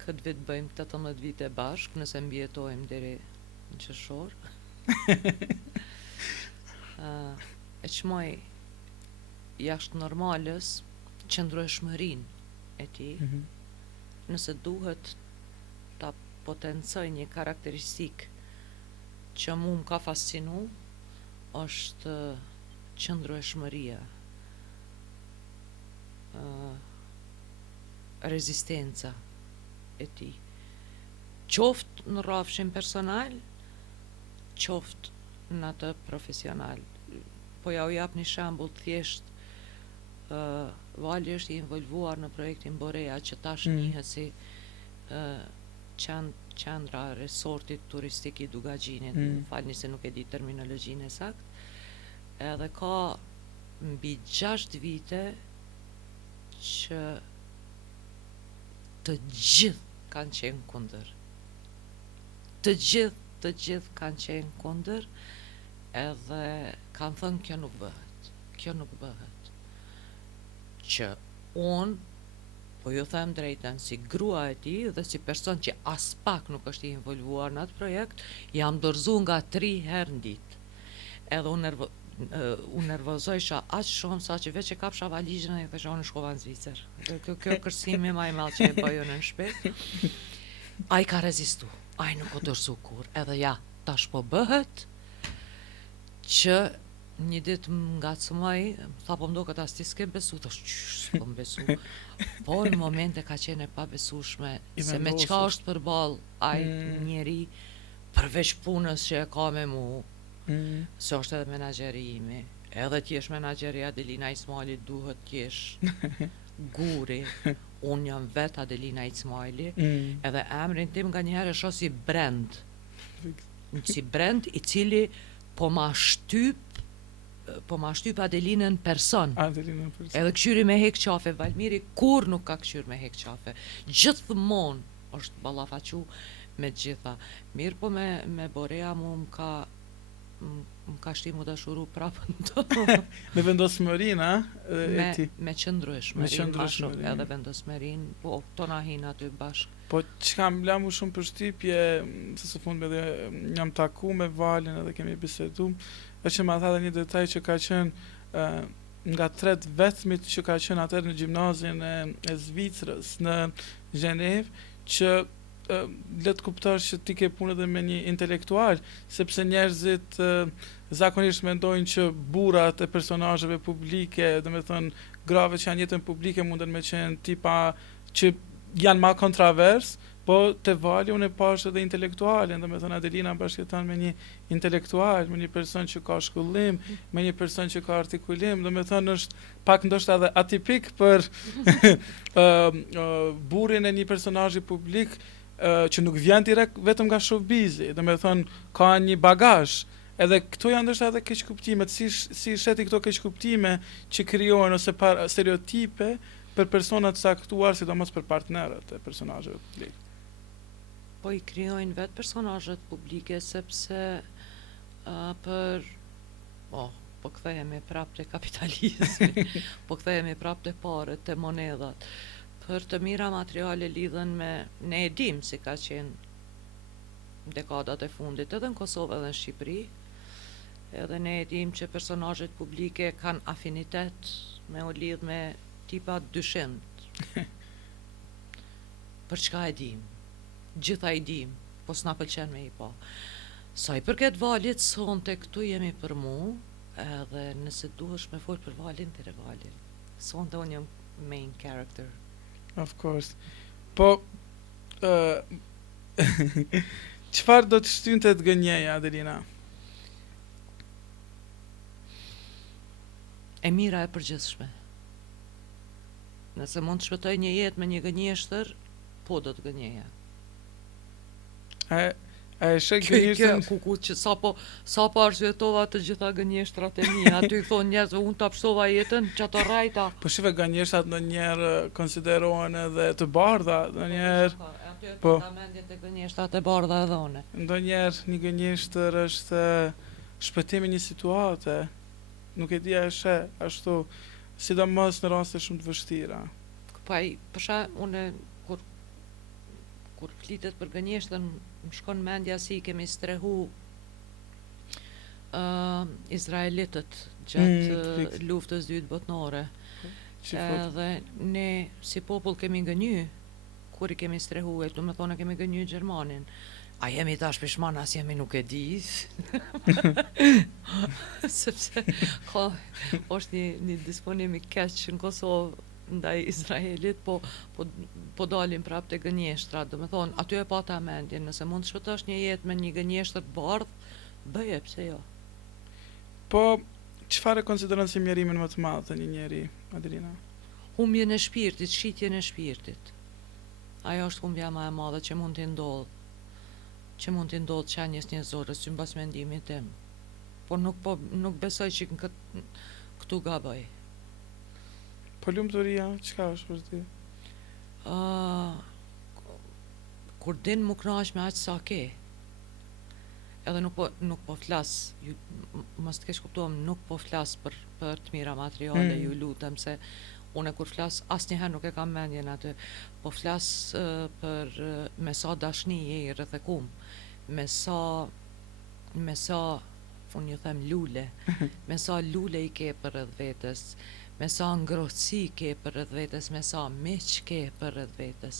Këtë vit bëjmë 18 vite bashk, nëse mbjetojmë deri në qershor. E çmoj jashtë normalës qëndrueshmërinë e tij. Nëse duhet ta potencoj një karakteristik që mu më ka fascinu, është qëndrueshmëria, rezistenca e tij. Qoftë në rrafshin personal, qoftë në atë profesional. Po ja u jap një shembull thjesht. Vali është i involvuar në projektin Borea, që tash njihet si qendra resortit turistik i Dugaxhinit, falni se nuk e di terminologjinë e saktë, edhe ka mbi 6 vite që të gjithë kanë qenë kundër. Të gjithë kanë qenë kundër, edhe kanë thënë kjo nuk bëhet. Që unë, po ju them drejtën, si grua e tij dhe si person që as pak nuk është i involvuar në atë projekt, jam dorëzuar nga 3 herë në ditë. Edhe unë u nervozojsha aq shumë sa që veç e kapsha valizhën dhe thësha unë shkova në Zvicër. Kjo kërcimi më i madh që e bëjën në shtëpi. Ai ka rezistu, ai nuk o dorësu kur, edhe ja, tash po bëhet që një ditë më ngacmoj, tha po mdo këtë as ti s'ke besu, thash qysh s'kom besu. Po në momente ka qenë e pabesueshme, se me çka është përball ai njeri përveç punës që e ka me mu, se është edhe menaxheri imi. Edhe t'jesh menaxheri Adelina Ismaili duhet t'jesh guri. Unë jam vet Adelina Ismaili, edhe emrin tim nga njëherë shoh si brand. Si brand i cili po ma shtyp Adelinën person. Edhe këshyri me hek qafe, Valmiri kur nuk ka këshyr me hek qafe. Gjithmonë është ballafaqu me gjitha. Mirë po me Borea mu më ka shti mu dashuru prapë në to. Me vendosmërinë, e ti? Me qëndrueshmërinë, edhe vendosmërinë, po tona hin aty bashkë. Po çka më la mu shumë përshtypje, se së fundmi edhe jam taku me Valin edhe kemi bisedu, është që ma tha dhe një detaj që ka qenë nga 3 vetmit që ka qenë atër në gjimnazin e Zvicrës në Gjenevë, që le të kuptosh që ti ke punë edhe me një intelektual, sepse njerëzit zakonisht mendojnë që burrat e personazheve publike, domethënë grave që janë jetën publike munden me qenë tipa që janë ma kontrovers, po te Vali unë e pash edhe intelektualin, domethënë Adelina bashkëton me një intelektual, me një person që ka shkollim, me një person që ka artikulim, domethënë është pak ndoshta edhe atipik për burrin e një personazhi publik që nuk vjen direkt vetëm nga showbizi, domethënë ka një bagazh. Edhe këto janë ndoshta edhe keqkuptimet, si sheti këto keqkuptime që krijohen ose stereotipe për persona të caktuar, sidomos për partnerët e personazheve publik. Po i krijojnë vetë personazhet publike sepse po kthehemi prapë te kapitalizmi, po kthehemi prapë te parët, te monedhat. Për të mira materiale lidhen me, ne e dim si ka qenë dekadat e fundit edhe në Kosovë edhe në Shqipëri, edhe ne e dim që personazhet publike kanë afinitet me u lidh me tipa dyshimt. Për çka e dim? Gjitha i dim, po s'na pëlqen me i pa. Sa i përket Valit, sonte këtu jemi për mu, edhe nëse duhesh me fol për Valin, tire Valin. Sonte unë jam main character. Of course. Po, çfarë do të shtynte të gënjeja, Adelina? E mira e përgjithshme. Nëse mund të shpëtoj një jetë me një gënjeshtër, po do të gënjeja. A e shek gënjeshtën? Kuku që sa po arsyetova të gjitha gënjeshtrat e mia, aty i thonë njerëzve unë ta psova jetën, çato rajta. Po shive gënjeshtrat ndonjëherë konsiderohen edhe të bardha, ndonjëherë. Aty po ta mendje të gënjeshtrat e bardha edhe one. Ndonjëherë një gënjeshtër është shpëtimi një situate. Nuk e di a e sheh ashtu, sidomos në raste shumë të vështira. Po për shkak unë kur flitet për gënjeshtën, më shkon mendja si i kemi strehu izraelitët gjatë luftës dytë botnore. Edhe ne si popull kemi gënjy kur i kemi strehu, e du me thonë kemi gënjy Gjermanin. A jemi tash pishman, as jemi nuk e di. Sepse është një disponim i keq në Kosovë ndaj Izraelit, po dalin prapë te gënjeshtrat. Do me thonë, aty e pata mendjen, nëse mund të shpëtosh një jetë me një gënjeshtër të bardhë, bëje, pse jo. Po, çfarë konsideron si mjerimin më të madh të një njeri, Adelina? Humbjen e shpirtit, shitjen e shpirtit. Ajo është humbja më e madhe që mund t'i ndodhë. Që mund t'i ndodhë qenjes njerëzore, si mbas mendimit tim. Po nuk besoj që këtu gaboj. Po lumturia, çka është për ti? Kur din më kënaq me aq sa ke. Edhe nuk po flas, mos të kesh kuptuar, nuk po flas për të mira materiale, ju lutem, se unë kur flas asnjëherë nuk e kam mendjen aty. Po flas për me sa dashni je i rrethekuar, me sa unë ju them lule, me sa lule i ke për rreth vetes, me sa ngrohtësi ke për rreth vetes, me sa miq ke për rreth vetes,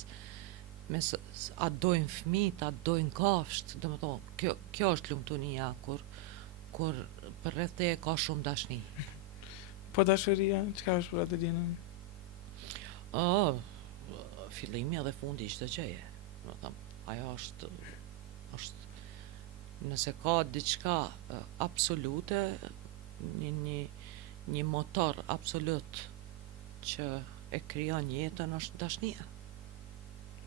a dojnë fëmijët, a dojnë kafsht, domethënë kjo është lumtunia kur për rreth teje ka shumë dashni. Po dashuria, çka është për Adelinën? Fillimi edhe fundi i çdo gjëje. Ajo është nëse ka diçka absolute, një motor absolut që e krijon jetën është dashnia.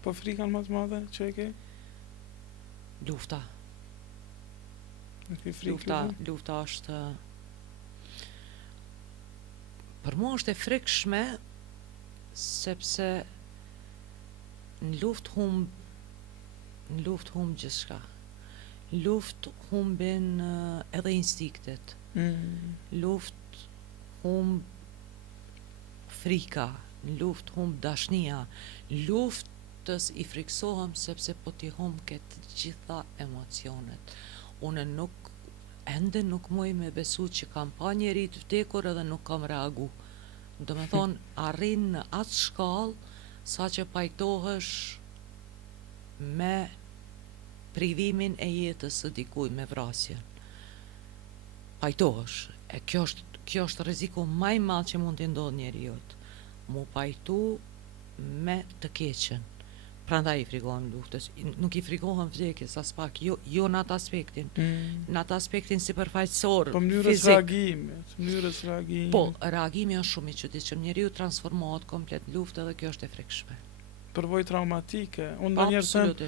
Po frikën më të madhe që e ke? Lufta. E ke frikë? Lufta është për mua është e frikshme sepse në luftë humb gjithçka. Në luftë humbin edhe instiktet. Luftë humb frika, në luftë humb dashnia, luftës i friksohem sepse po t'i humb këtë gjitha emocionet. Unë ende nuk muj me besu që kam pa njeri të vdekur edhe nuk kam reagu. Do me thonë, arrin në atë shkallë sa që pajtohesh me privimin e jetës së dikuj, me vrasjen. Pajtohesh. E kjo është rreziku më i madh që mund t'i ndodhë njeriut. Mu pajtu me të keqen. Prandaj i frikohem luftës. Nuk i frikohem vdekjes as pak, jo në atë aspektin. Në atë aspektin sipërfaqësor, po mënyrës reagimit. Po, reagimi është shumë i çuditshëm. Njeriu transformohet komplet në luftë dhe kjo është e frikshme. Përvojë traumatike. Unë ndonjëherë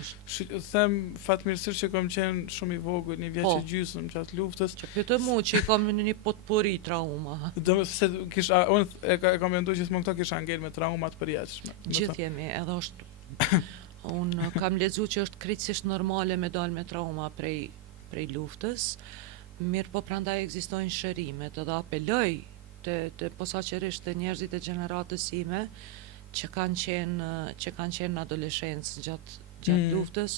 them fatmirësisht që kam qenë shumë i vogël, një vjeç e gjysmë gjatë luftës. Që pyetëm mua që i kam në një potpuri trauma. Unë e kam menduar gjithmonë këto kisha ngel me traumat përjetshme. Gjithë jemi, edhe është unë kam lexuar që është krejtësisht normale me dalë me trauma prej luftës. Mirë, po prandaj ekzistojnë shërimet, edhe apeloj të posaçërisht të njerëzit e gjeneratës sime që kanë qenë në adoleshencë gjatë luftës,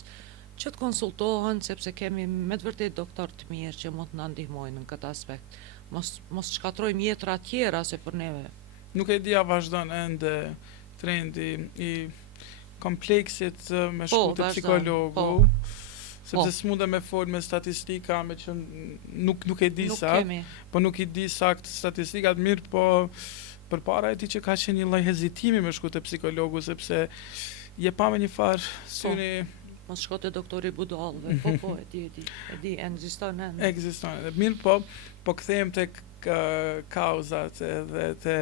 që të konsultohen, sepse kemi me të vërtet doktor të mirë që mund të na ndihmojnë në këtë aspekt. Mos shkatrojmë jetra tjera se për neve. Nuk e di a vazhdon ende trendi i kompleksit me shku te psikologu. Sepse s'mundem me fol me statistika, me që nuk e di sa, po nuk i di sakt statistikat, mirë, po përpara e ti që ka qenë një lloj hezitimi me shku te psikologu, sepse je pa me një farë syni. Mos shko te doktori budallëve, po, e di, ekziston ende. Ekziston, mirë, po kthehem tek kauzat edhe te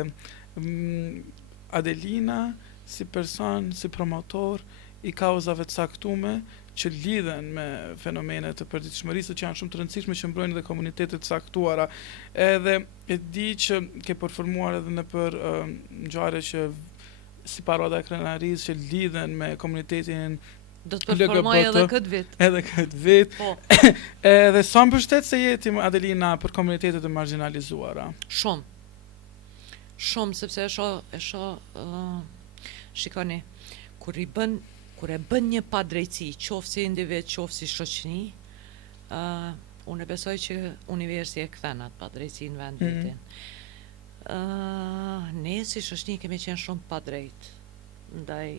Adelina si person, si promotor i kauzave të caktume që lidhen me fenomene të përditshmërisë që janë shumë të rëndësishme që mbrojnë edhe komunitetet të caktuara. Edhe e di që ke performuar edhe në për ngjarje që si paroda e krenarisë që lidhen me komunitetin do të performoj edhe këtë vit. Edhe këtë vit. Po. Edhe sa mbështet se jeti Adelina për komunitetet e marginalizuara? Shumë. Shumë, sepse e shoh shikoni, kur e bën një padrejtësi, qoftë si individ, qoftë si shoqëni, unë e besoj që universi e kthen atë padrejtësi në vend vetin. Ne si shoqëni kemi qenë shumë padrejt ndaj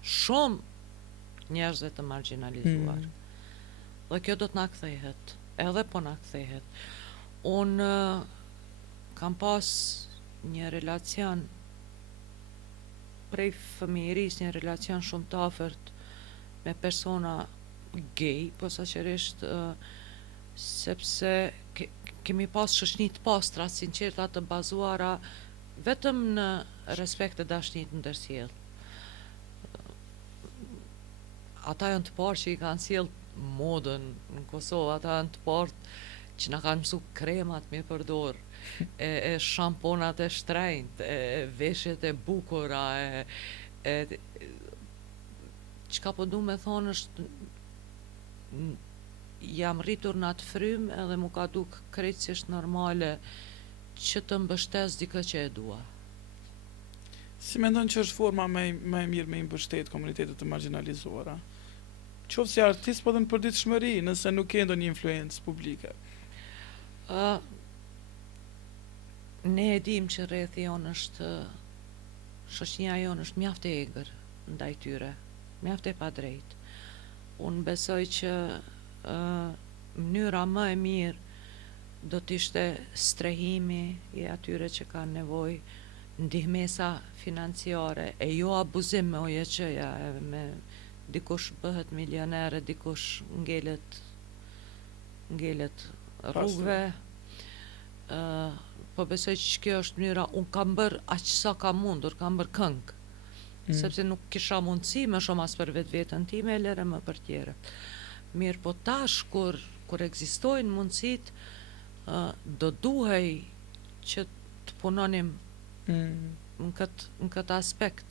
shumë njerëzve të marginalizuar. Dhe kjo do të na kthehet, edhe po na kthehet. Unë kam pas një relacion prej fëmijërisë, një relacion shumë të afërt me persona gay, posaçërisht sepse kemi pas shoqëni të pastra, sinqerta, të bazuara vetëm në respekt e dashnisë ndërsjellë. Ata janë të parë që i kanë sjell modën në Kosovë, ata janë të parë që na kanë mësu kremat me përdor, e shamponat e shtrenjt, e veshjet e bukura, çka po du me thonë është jam rritur në atë frymë edhe mu ka duk krejtësisht normale që të mbështes dikë që e dua. Si mendon që është forma më e mirë me i mbështet komunitetet të marginalizuara? Qoftë si artist, po dhe në përditshmëri, nëse nuk ke ndonjë influencë publike. Ne e dim që rrethi jonë është, shoqënia jonë është mjaft e egër ndaj tyre, mjaft e padrejtë. Unë besoj që mënyra më e mirë do t'ishte strehimi i atyre që kanë nevojë, ndihmesa financiare, e jo abuzim me OJQ-ja, me dikush bëhet milioner, dikush ngelet rrugëve. Po besoj që kjo është mënyra, unë kam bërë aq sa kam mundur, kam bërë këngë, sepse nuk kisha mundësi më shumë as për vetveten time, e lere më për tjere. Mirë, po tash kur ekzistojnë mundësit, do duhej që të punonim në këtë aspekt.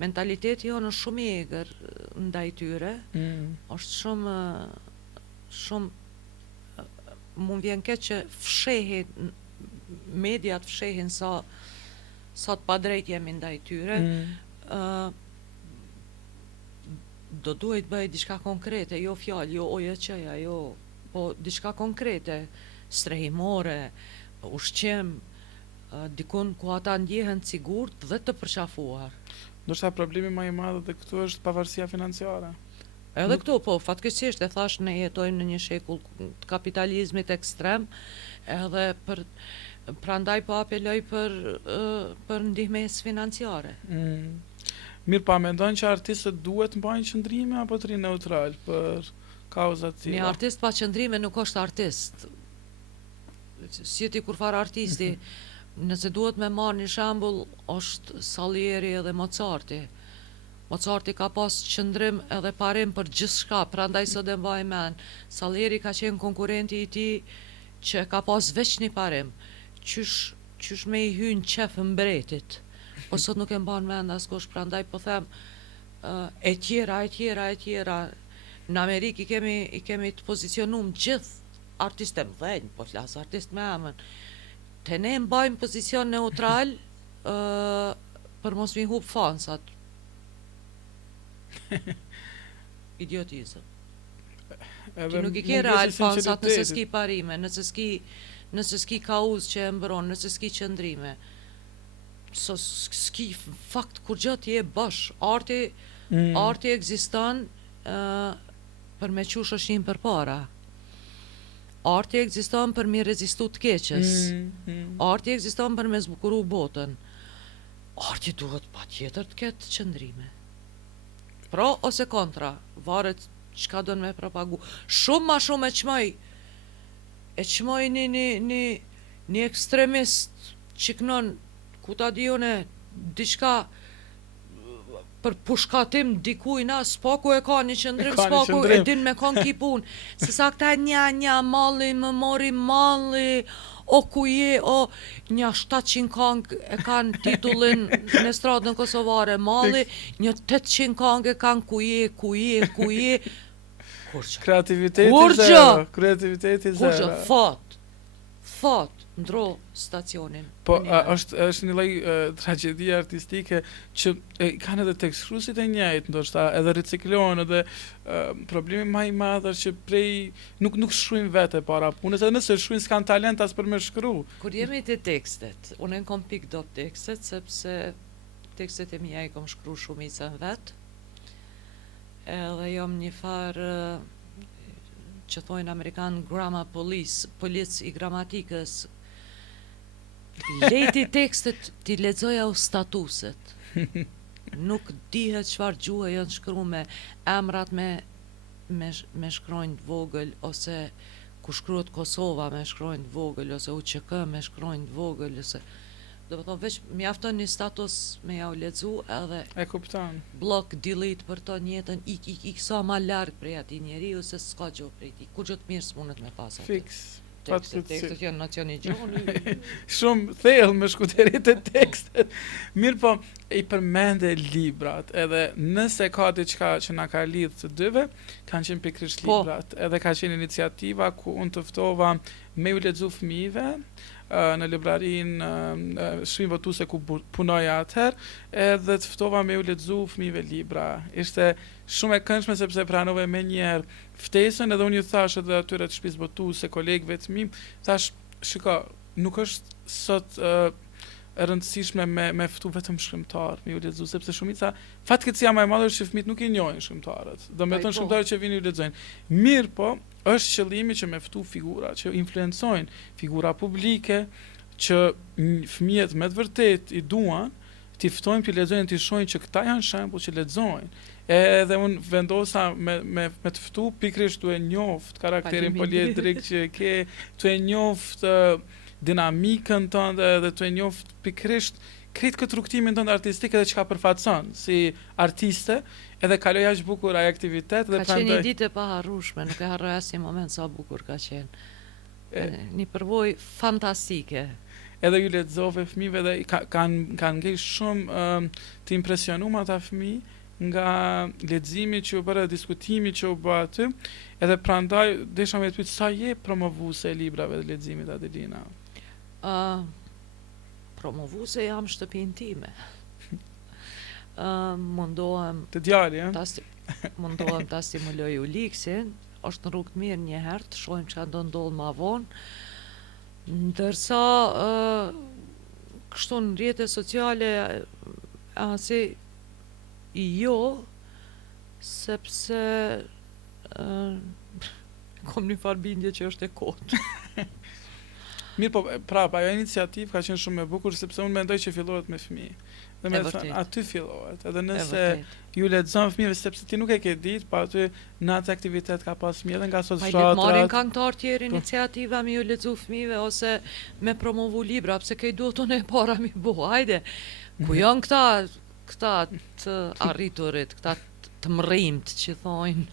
Mentaliteti jonë është shumë i egër ndaj tyre, është shumë mund vjen keq që fshehin mediat fshehin sa të padrejt jemi ndaj tyre. Do duhet bëj diçka konkrete, jo fjalë, jo OJQ-ja, jo, po diçka konkrete, strehimore, ushqim, dikun ku ata ndjehen të sigurt dhe të përqafuar. Ndoshta problemi më i madh edhe këtu është pavarësia financiare. Edhe këtu, po, fatkeqësisht e thash, ne jetojmë në një shekull të kapitalizmit ekstrem, edhe prandaj po apeloj për ndihmes financiare. Mirë, pa mendon që artistët duhet mbajnë qëndrime apo të rinë neutral për kauzat tilla? Një artist pa qëndrime nuk është artist. Si ti kur far artisti, nëse duhet me marrë një shembull, është Salieri edhe Mozarti. Mozarti ka pas qëndrim edhe parim për gjithçka, prandaj sot e mbaj mend. Salieri ka qenë konkurrenti i tij që ka pas veç një parim. Qysh me i hyn qef mbretit. Po sot nuk e mban mend askush, prandaj po them e tjera. Në Amerikë i kemi të pozicionuar gjithë artistë mëdhenj, po flas artist me emën. Te ne mbajmë pozicion neutral për mos mi hub fansat. Idiotizëm. Ti nuk i ke real fansat nëse s'ki parime, nëse s'ki kauz që e mbron, nëse s'ki qëndrime. S'ki fakt kur gjë ti e bash. Arti ekziston për me qu shoqin për para. Arti ekziston për me rezistu të keqes. Arti ekziston për me zbukuru botën. Arti duhet patjetër të ketë qëndrime. Pro ose kontra, varet çka do me propagu. Shumë ma shumë e qmoj një ekstremist që kënon, ku ta di une, diçka për pushkatim dikujna, s'paku e ka një qëndrim, s'paku e din me kon ki pun. Se sa këta një malli, më mori malli, o ku je, o një 700 kang e kanë titullin në stradën kosovare, malli, një 800 kang e kanë ku je. Kurqa. Kreativiteti zero. Fat, ndro stacionin. Po, është një lloj tragjedie artistike që kanë edhe tekstuesit e njëjtë, ndoshta edhe riciklojnë, edhe problemi më i madh është që prej nuk shkruajnë vete para punës, edhe nëse shkruajnë s'kan talent as për me shkru. Kur jemi te tekstet, unë kom pik dop tekstet, sepse tekstet e mia i kom shkru shumicën vet. Edhe jom një farë që thojnë Amerikan grammar polic i gramatikës. Leti tekstet ti lexoja u statuset. Nuk dihet çfarë gjuhë janë shkruar, emrat me shkronjë të vogël, ose ku shkruhet Kosova me shkronjë të vogël, ose UÇK me shkronjë të vogël, ose do të thonë veç mjafton një status me ja u lexu edhe e kupton. Block delete për të njëjtën ik sa më larg prej atij njeriu se s'ka gjë prej tij. Kur gjë të mirë s'mundet me pas atë. Fiks. Tekstet janë nacioni gjoni. Shumë thellë me shkuterit e tekstet. Mirë po, i përmende librat, edhe nëse ka diçka që na ka lidh të dyve, kanë qenë pikërisht librat. Edhe ka qenë iniciativa ku unë të ftova me u lexu fëmijëve në librarinë Shkrim Votuse ku punoja atëherë, edhe të ftova me u lexu fëmijëve libra. Ishte shumë e këndshme sepse pranove menjëherë ftesën, edhe unë ju thash edhe atyre të Shtëpisë Votuse, kolegëve të mi, thash Shiko, nuk është sot e rëndësishme me ftu vetëm shkrimtar, me ju lexu, sepse shumica fatkeqësia më e madhe është që fëmijët nuk i njohin shkrimtarët. Domethënë shkrimtarët që vinë ju lexojnë. Mirë po, është qëllimi që me ftu figura që influencojnë, figura publike që fëmijët me të vërtet i duan, ti ftojmë të lexojnë, ti shohin që këta janë shembull që lexojnë. Edhe unë vendosa me të ftu pikrisht tu e njoft karakterin poliedrik që ke, tu e njoft dinamikën tënde dhe tu e njoft pikrisht krejt këtë rrugtimin tënd artistik edhe çka përfaqëson si artiste, edhe kaloj aq bukur ai aktivitet dhe Ka qenë një ditë e paharrueshme, nuk e harroj asnjë moment sa bukur ka qenë. Një përvojë fantastike. Edhe ju lexove fëmijëve dhe kanë ngel shumë të impresionuar ata fëmijë nga leximi që u bëra, diskutimi që u bë aty, edhe prandaj desha me të pyet sa je promovuese e librave dhe leximit Adelina. Promovuese jam shtëpinë time. Mundohem Të djali, mundohem ta stimuloj Uliksin, është në rrugë të mirë një herë, të shohim çka do ndodh më vonë. Ndërsa kështu në rrjetet sociale asi jo, sepse kom një farë bindje që është e kotë. Mirë po, prapa, ajo iniciativë ka qenë shumë e bukur, sepse unë mendoj që fillohet me fëmijë. Dhe me thënë, aty fillohet, edhe nëse ju lexon fëmijëve, sepse ti nuk e ke ditë, pa aty në atë aktivitet ka pas fëmijë edhe nga sot fshatrat. Marrin këngëtar tjerë iniciativa me ju lexu fëmijëve ose me promovu libra, pse ke duhet unë e para mi bo, hajde. Ku janë këta të arriturit, këta të mrimt që thojnë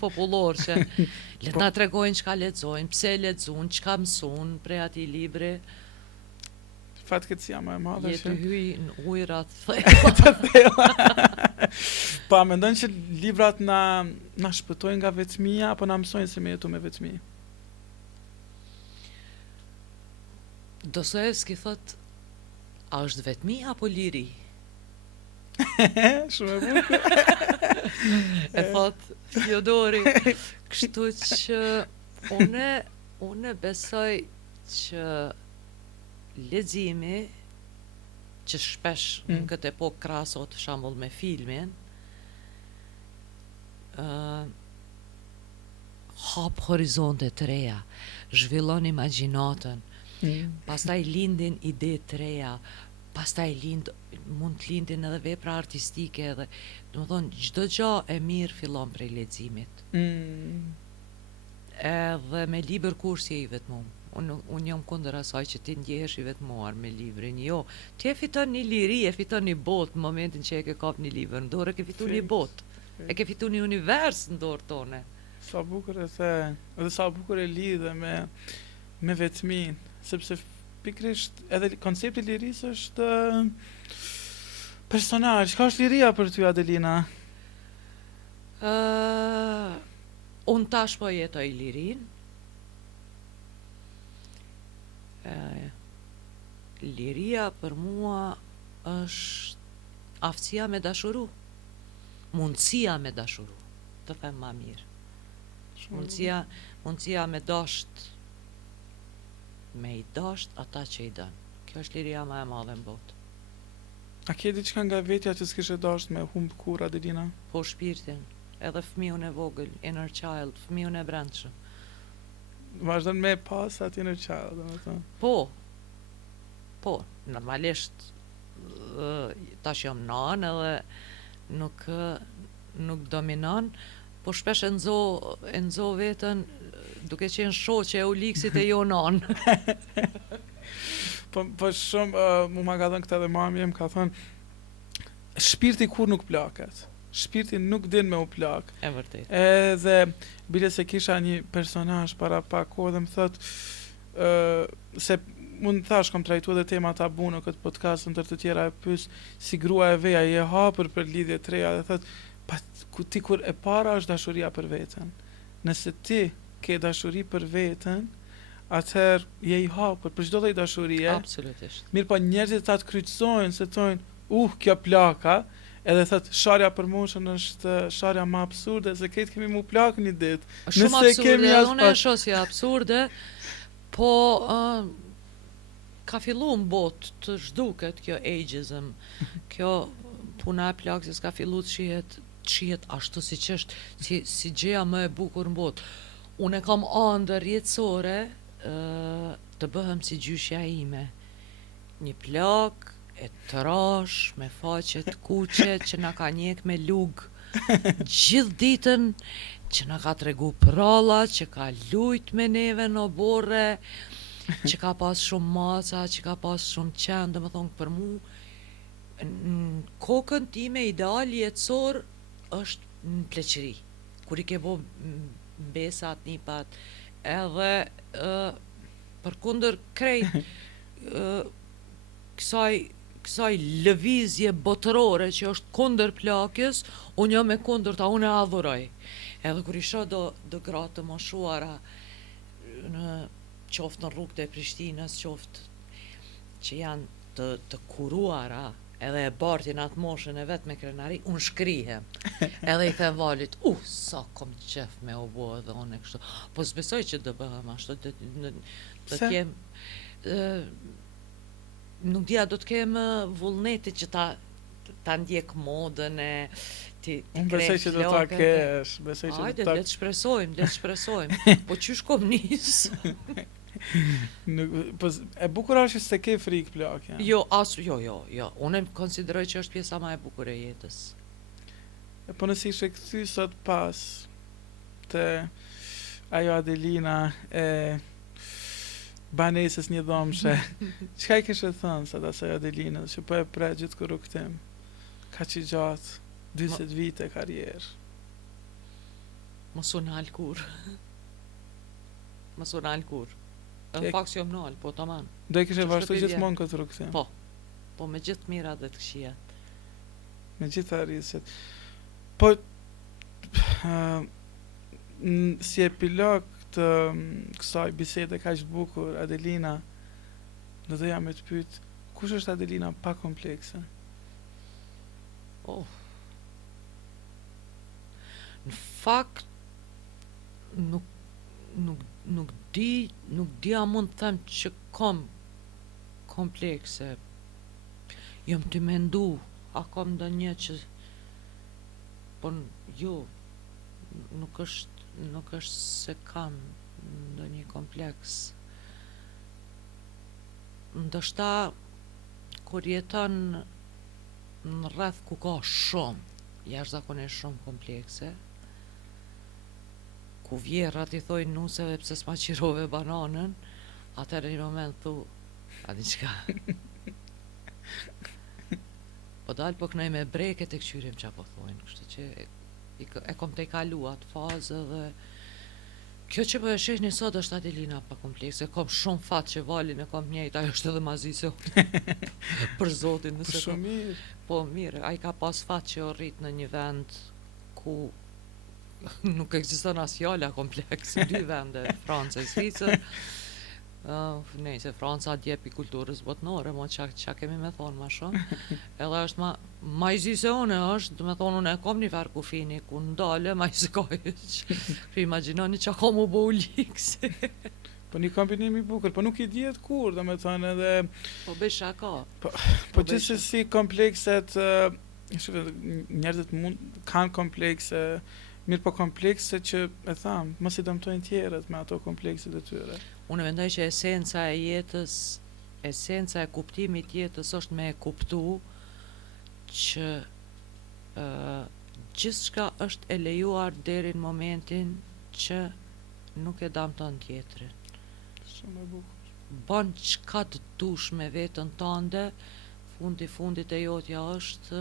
popullor që le të na tregojnë çka lexojnë, pse lexojnë, çka mësojnë prej atij libri. Fatkeqësia më e madhe që hyj në ujërat Pa mendon që librat na shpëtojnë nga vetmia apo na mësojnë se me jetu me vetmi? Dostojevski thot, a është vetmi apo liri? Shumë e bukur. E thot Fyodori, kështu që une besoj që leximi që shpesh në këtë epokë krahasohet për shembull me filmin, hap horizonte të reja, zhvillon imagjinatën, pastaj lindin ide të reja, pastaj mund të lindin edhe vepra artistike edhe, domethënë çdo gjë e mirë fillon prej leximit. Edhe me libër kursi i vetmuar. Unë jam kundër asaj që ti ndjehesh i vetmuar me librin, jo. Ti e fiton një liri, e fiton një botë në momentin që e ke kap një libër në dorë, e ke fitu një botë. E ke fitu një univers në dorë tone. Sa bukur e the, edhe sa bukur e lidhe me vetmin, sepse pikrisht edhe koncepti i lirisë është personazh. Ka është liria për ty, Adelina? Unë tash po jetoj lirin. Liria për mua është aftësia me dashuru, mundësia me dashuru, të them ma mirë. Mundësia me dasht, me i dasht ata që i dën. Kjo është liria ma e madhe në botë. A ke diçka nga vetja që s'kishe dasht me humb kur, Adelina? Po shpirtin, edhe fëmijën e vogël, inner child, fëmijën e brendshëm. Vazhdon me pas aty inner child, domethënë. Po, normalisht tash jam nan edhe nuk dominon, po shpesh e nxo veten duke qenë shoqe e Uliksit e jo nan. Po shumë mu ma ka thënë këta dhe mami më ka thënë shpirti kur nuk plaket. Shpirti nuk din me u plak. E vërtet. Edhe bile se kisha një personazh para pak kohë dhe më thot se mund thash kam trajtuar edhe tema tabu në këtë podcast, ndër të tjera e pyes si grua e veja je hapur për lidhje të reja dhe thot ti kur e para është dashuria për veten. Nëse ti ke dashuri për veten, atëherë je i hapur për çdo lloj dashurie. Absolutisht. Mirë, po njerëzit ta të kryqësojnë se thonë kjo plaka. Edhe thot sharja për moshën është sharja më absurde se këtë kemi mu plak një ditë. Shumë absurde, unë e shoh si absurde, Po, ka fillu në botë të zhduket kjo ageism, kjo puna e plagës ka fillu të shihet ashtu si që është, si gjëja më e bukur në botë. Unë e kam ëndër jetësore të bëhem si gjyshja ime. Një plak e trash, me faqet kuqe, që na ka njek me lugë gjithë ditën, që na ka tregu pralla, që ka lujt me neve në borre, që ka pas shumë maca, që ka pas shumë qenë, dhe më thonë për mu, në kokën time ideal jetësor është në pleqëri. Kur I ke bo mbesat, nipat, edhe për kundër krejt kësaj lëvizje botërore që është kundër plakjes, unë jam e kundërta, unë e adhuroj. Edhe kur I shoh do gratë të moshuara në qoftë në rrugët e Prishtinës, qoftë që janë të kuruara, edhe e bartin atë moshën e vetë me krenari, unë shkrihem. Edhe I them valit, sa kom qef me u bo edhe unë e kështu. Po s'besoj që dë bëhem ashtu, të kem... nuk dija, do të kem vullnetin që ta ndjek modën e ti Unë besoj që do ta kesh, besoj që Hajde, le të shpresojmë. Po qysh kom nis? Po e bukur është që se ke frikë plakja. Jo. Unë e konsideroj që është pjesa më e bukur e jetës. Po nëse ishe kthy sot pas te ajo Adelina e banesës një dhomshe, çka I kishe thënë sot asaj Adelinës që po e pre gjithë kur u kthim? Kaq I gjatë, 40 vite karrierë. Mos u nal kur. Në fakt jam nal, po tamam. Do I kishe Që vazhdu shtëpi gjithmonë këtë rukëthim? Po me gjithë mirat dhe të këqijat. Me gjithë arrisjet. Po, si epilog të kësaj bisede kaq bukur, Adelina, do doja me të pyet, kush është Adelina pa komplekse? Në fakt nuk di a mund të them që kam komplekse. Jam të mendu, a kam ndonjë që po jo, nuk është se kam ndonjë kompleks. Ndoshta kur jeton në rreth ku ka shumë jashtëzakonisht shumë komplekse, ku vjerrat I thojnë nuseve pse s'ma qirove bananën, atëherë një moment thu, a diçka. Po dal po knoj me breket e kqyrim qa po thojnë, kështu që e kom të I kalu atë fazë dhe kjo që po e shehni sot është Adelina pa komplekse, kom shumë fat që valin e kom njejt, ajo është edhe mazi se për zotin nëse Po shumë mirë. Po mirë, ai ka pas fat që o rrit në një vend ku nuk ekziston as fjala kompleks, dy vende, Francë e Zvicër. Nejse, Franca djep I kulturës botnore, mo qa kemi me thonë ma shumë. Edhe është ma I zi se une është, dhe me thonë unë e kom një farë kufini, ku ndale, ma I se ka që imaginoni qa ka mu bo u likse. Po një kombinim I bukur, po nuk I dihet kur, dhe me thonë edhe... Po besha ka. Po gjithsesi komplekset, njerëzit kanë komplekse, mirë po komplekse që, e tham, mos I dëmtojnë tjerët me ato komplekset e tyre. Unë mendoj që esenca e jetës, esenca e kuptimit jetës është me e kuptu që gjithçka është e lejuar deri në momentin që nuk e dëmton tjetrin. Shumë e bukur. Bën çka të dush me veten tënde, fundit e jotja është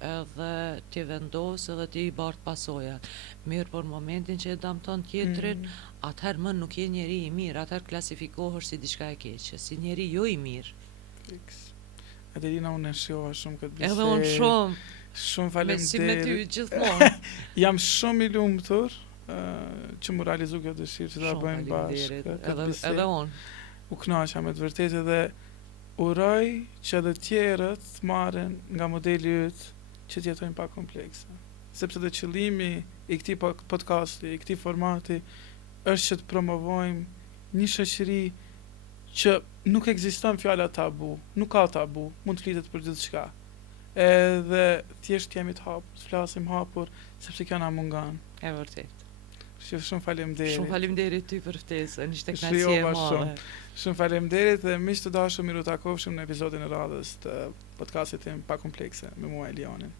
edhe ti vendos edhe ti I bart pasojat. Mirë, por në momentin që e dëmton tjetrin, atëherë më nuk je njeri I mirë, atëherë klasifikohesh si diçka e keqe, si njeri jo I mirë. Fiks. Adelina, unë e shijova shumë këtë bisedë. Edhe unë shumë. Shumë faleminderit. Si me ty gjithmonë. Jam shumë I lumtur që mu realizu kjo dëshirë që ta bëjmë bashkë. Edhe unë. U kënaqa me të vërtetë dhe uroj që edhe tjerët të marrin nga modeli yt që të jetojnë pa komplekse. Sepse dhe qëllimi I këtij podcasti, I këtij formati është që të promovojmë një shoqëri që nuk ekziston fjala tabu, nuk ka tabu, mund të flitet për gjithçka. Edhe thjesht jemi të hapur, të flasim hapur, sepse kjo na mungon. E vërtet. Shumë faleminderit. Shumë faleminderit ty për ftesën, ishte kënaqësi e Shijova madhe. shumë. Shumë faleminderit dhe miq të dashur, miru takofshim në episodin e radhës të podcastit tim pa komplekse me mua Elionin.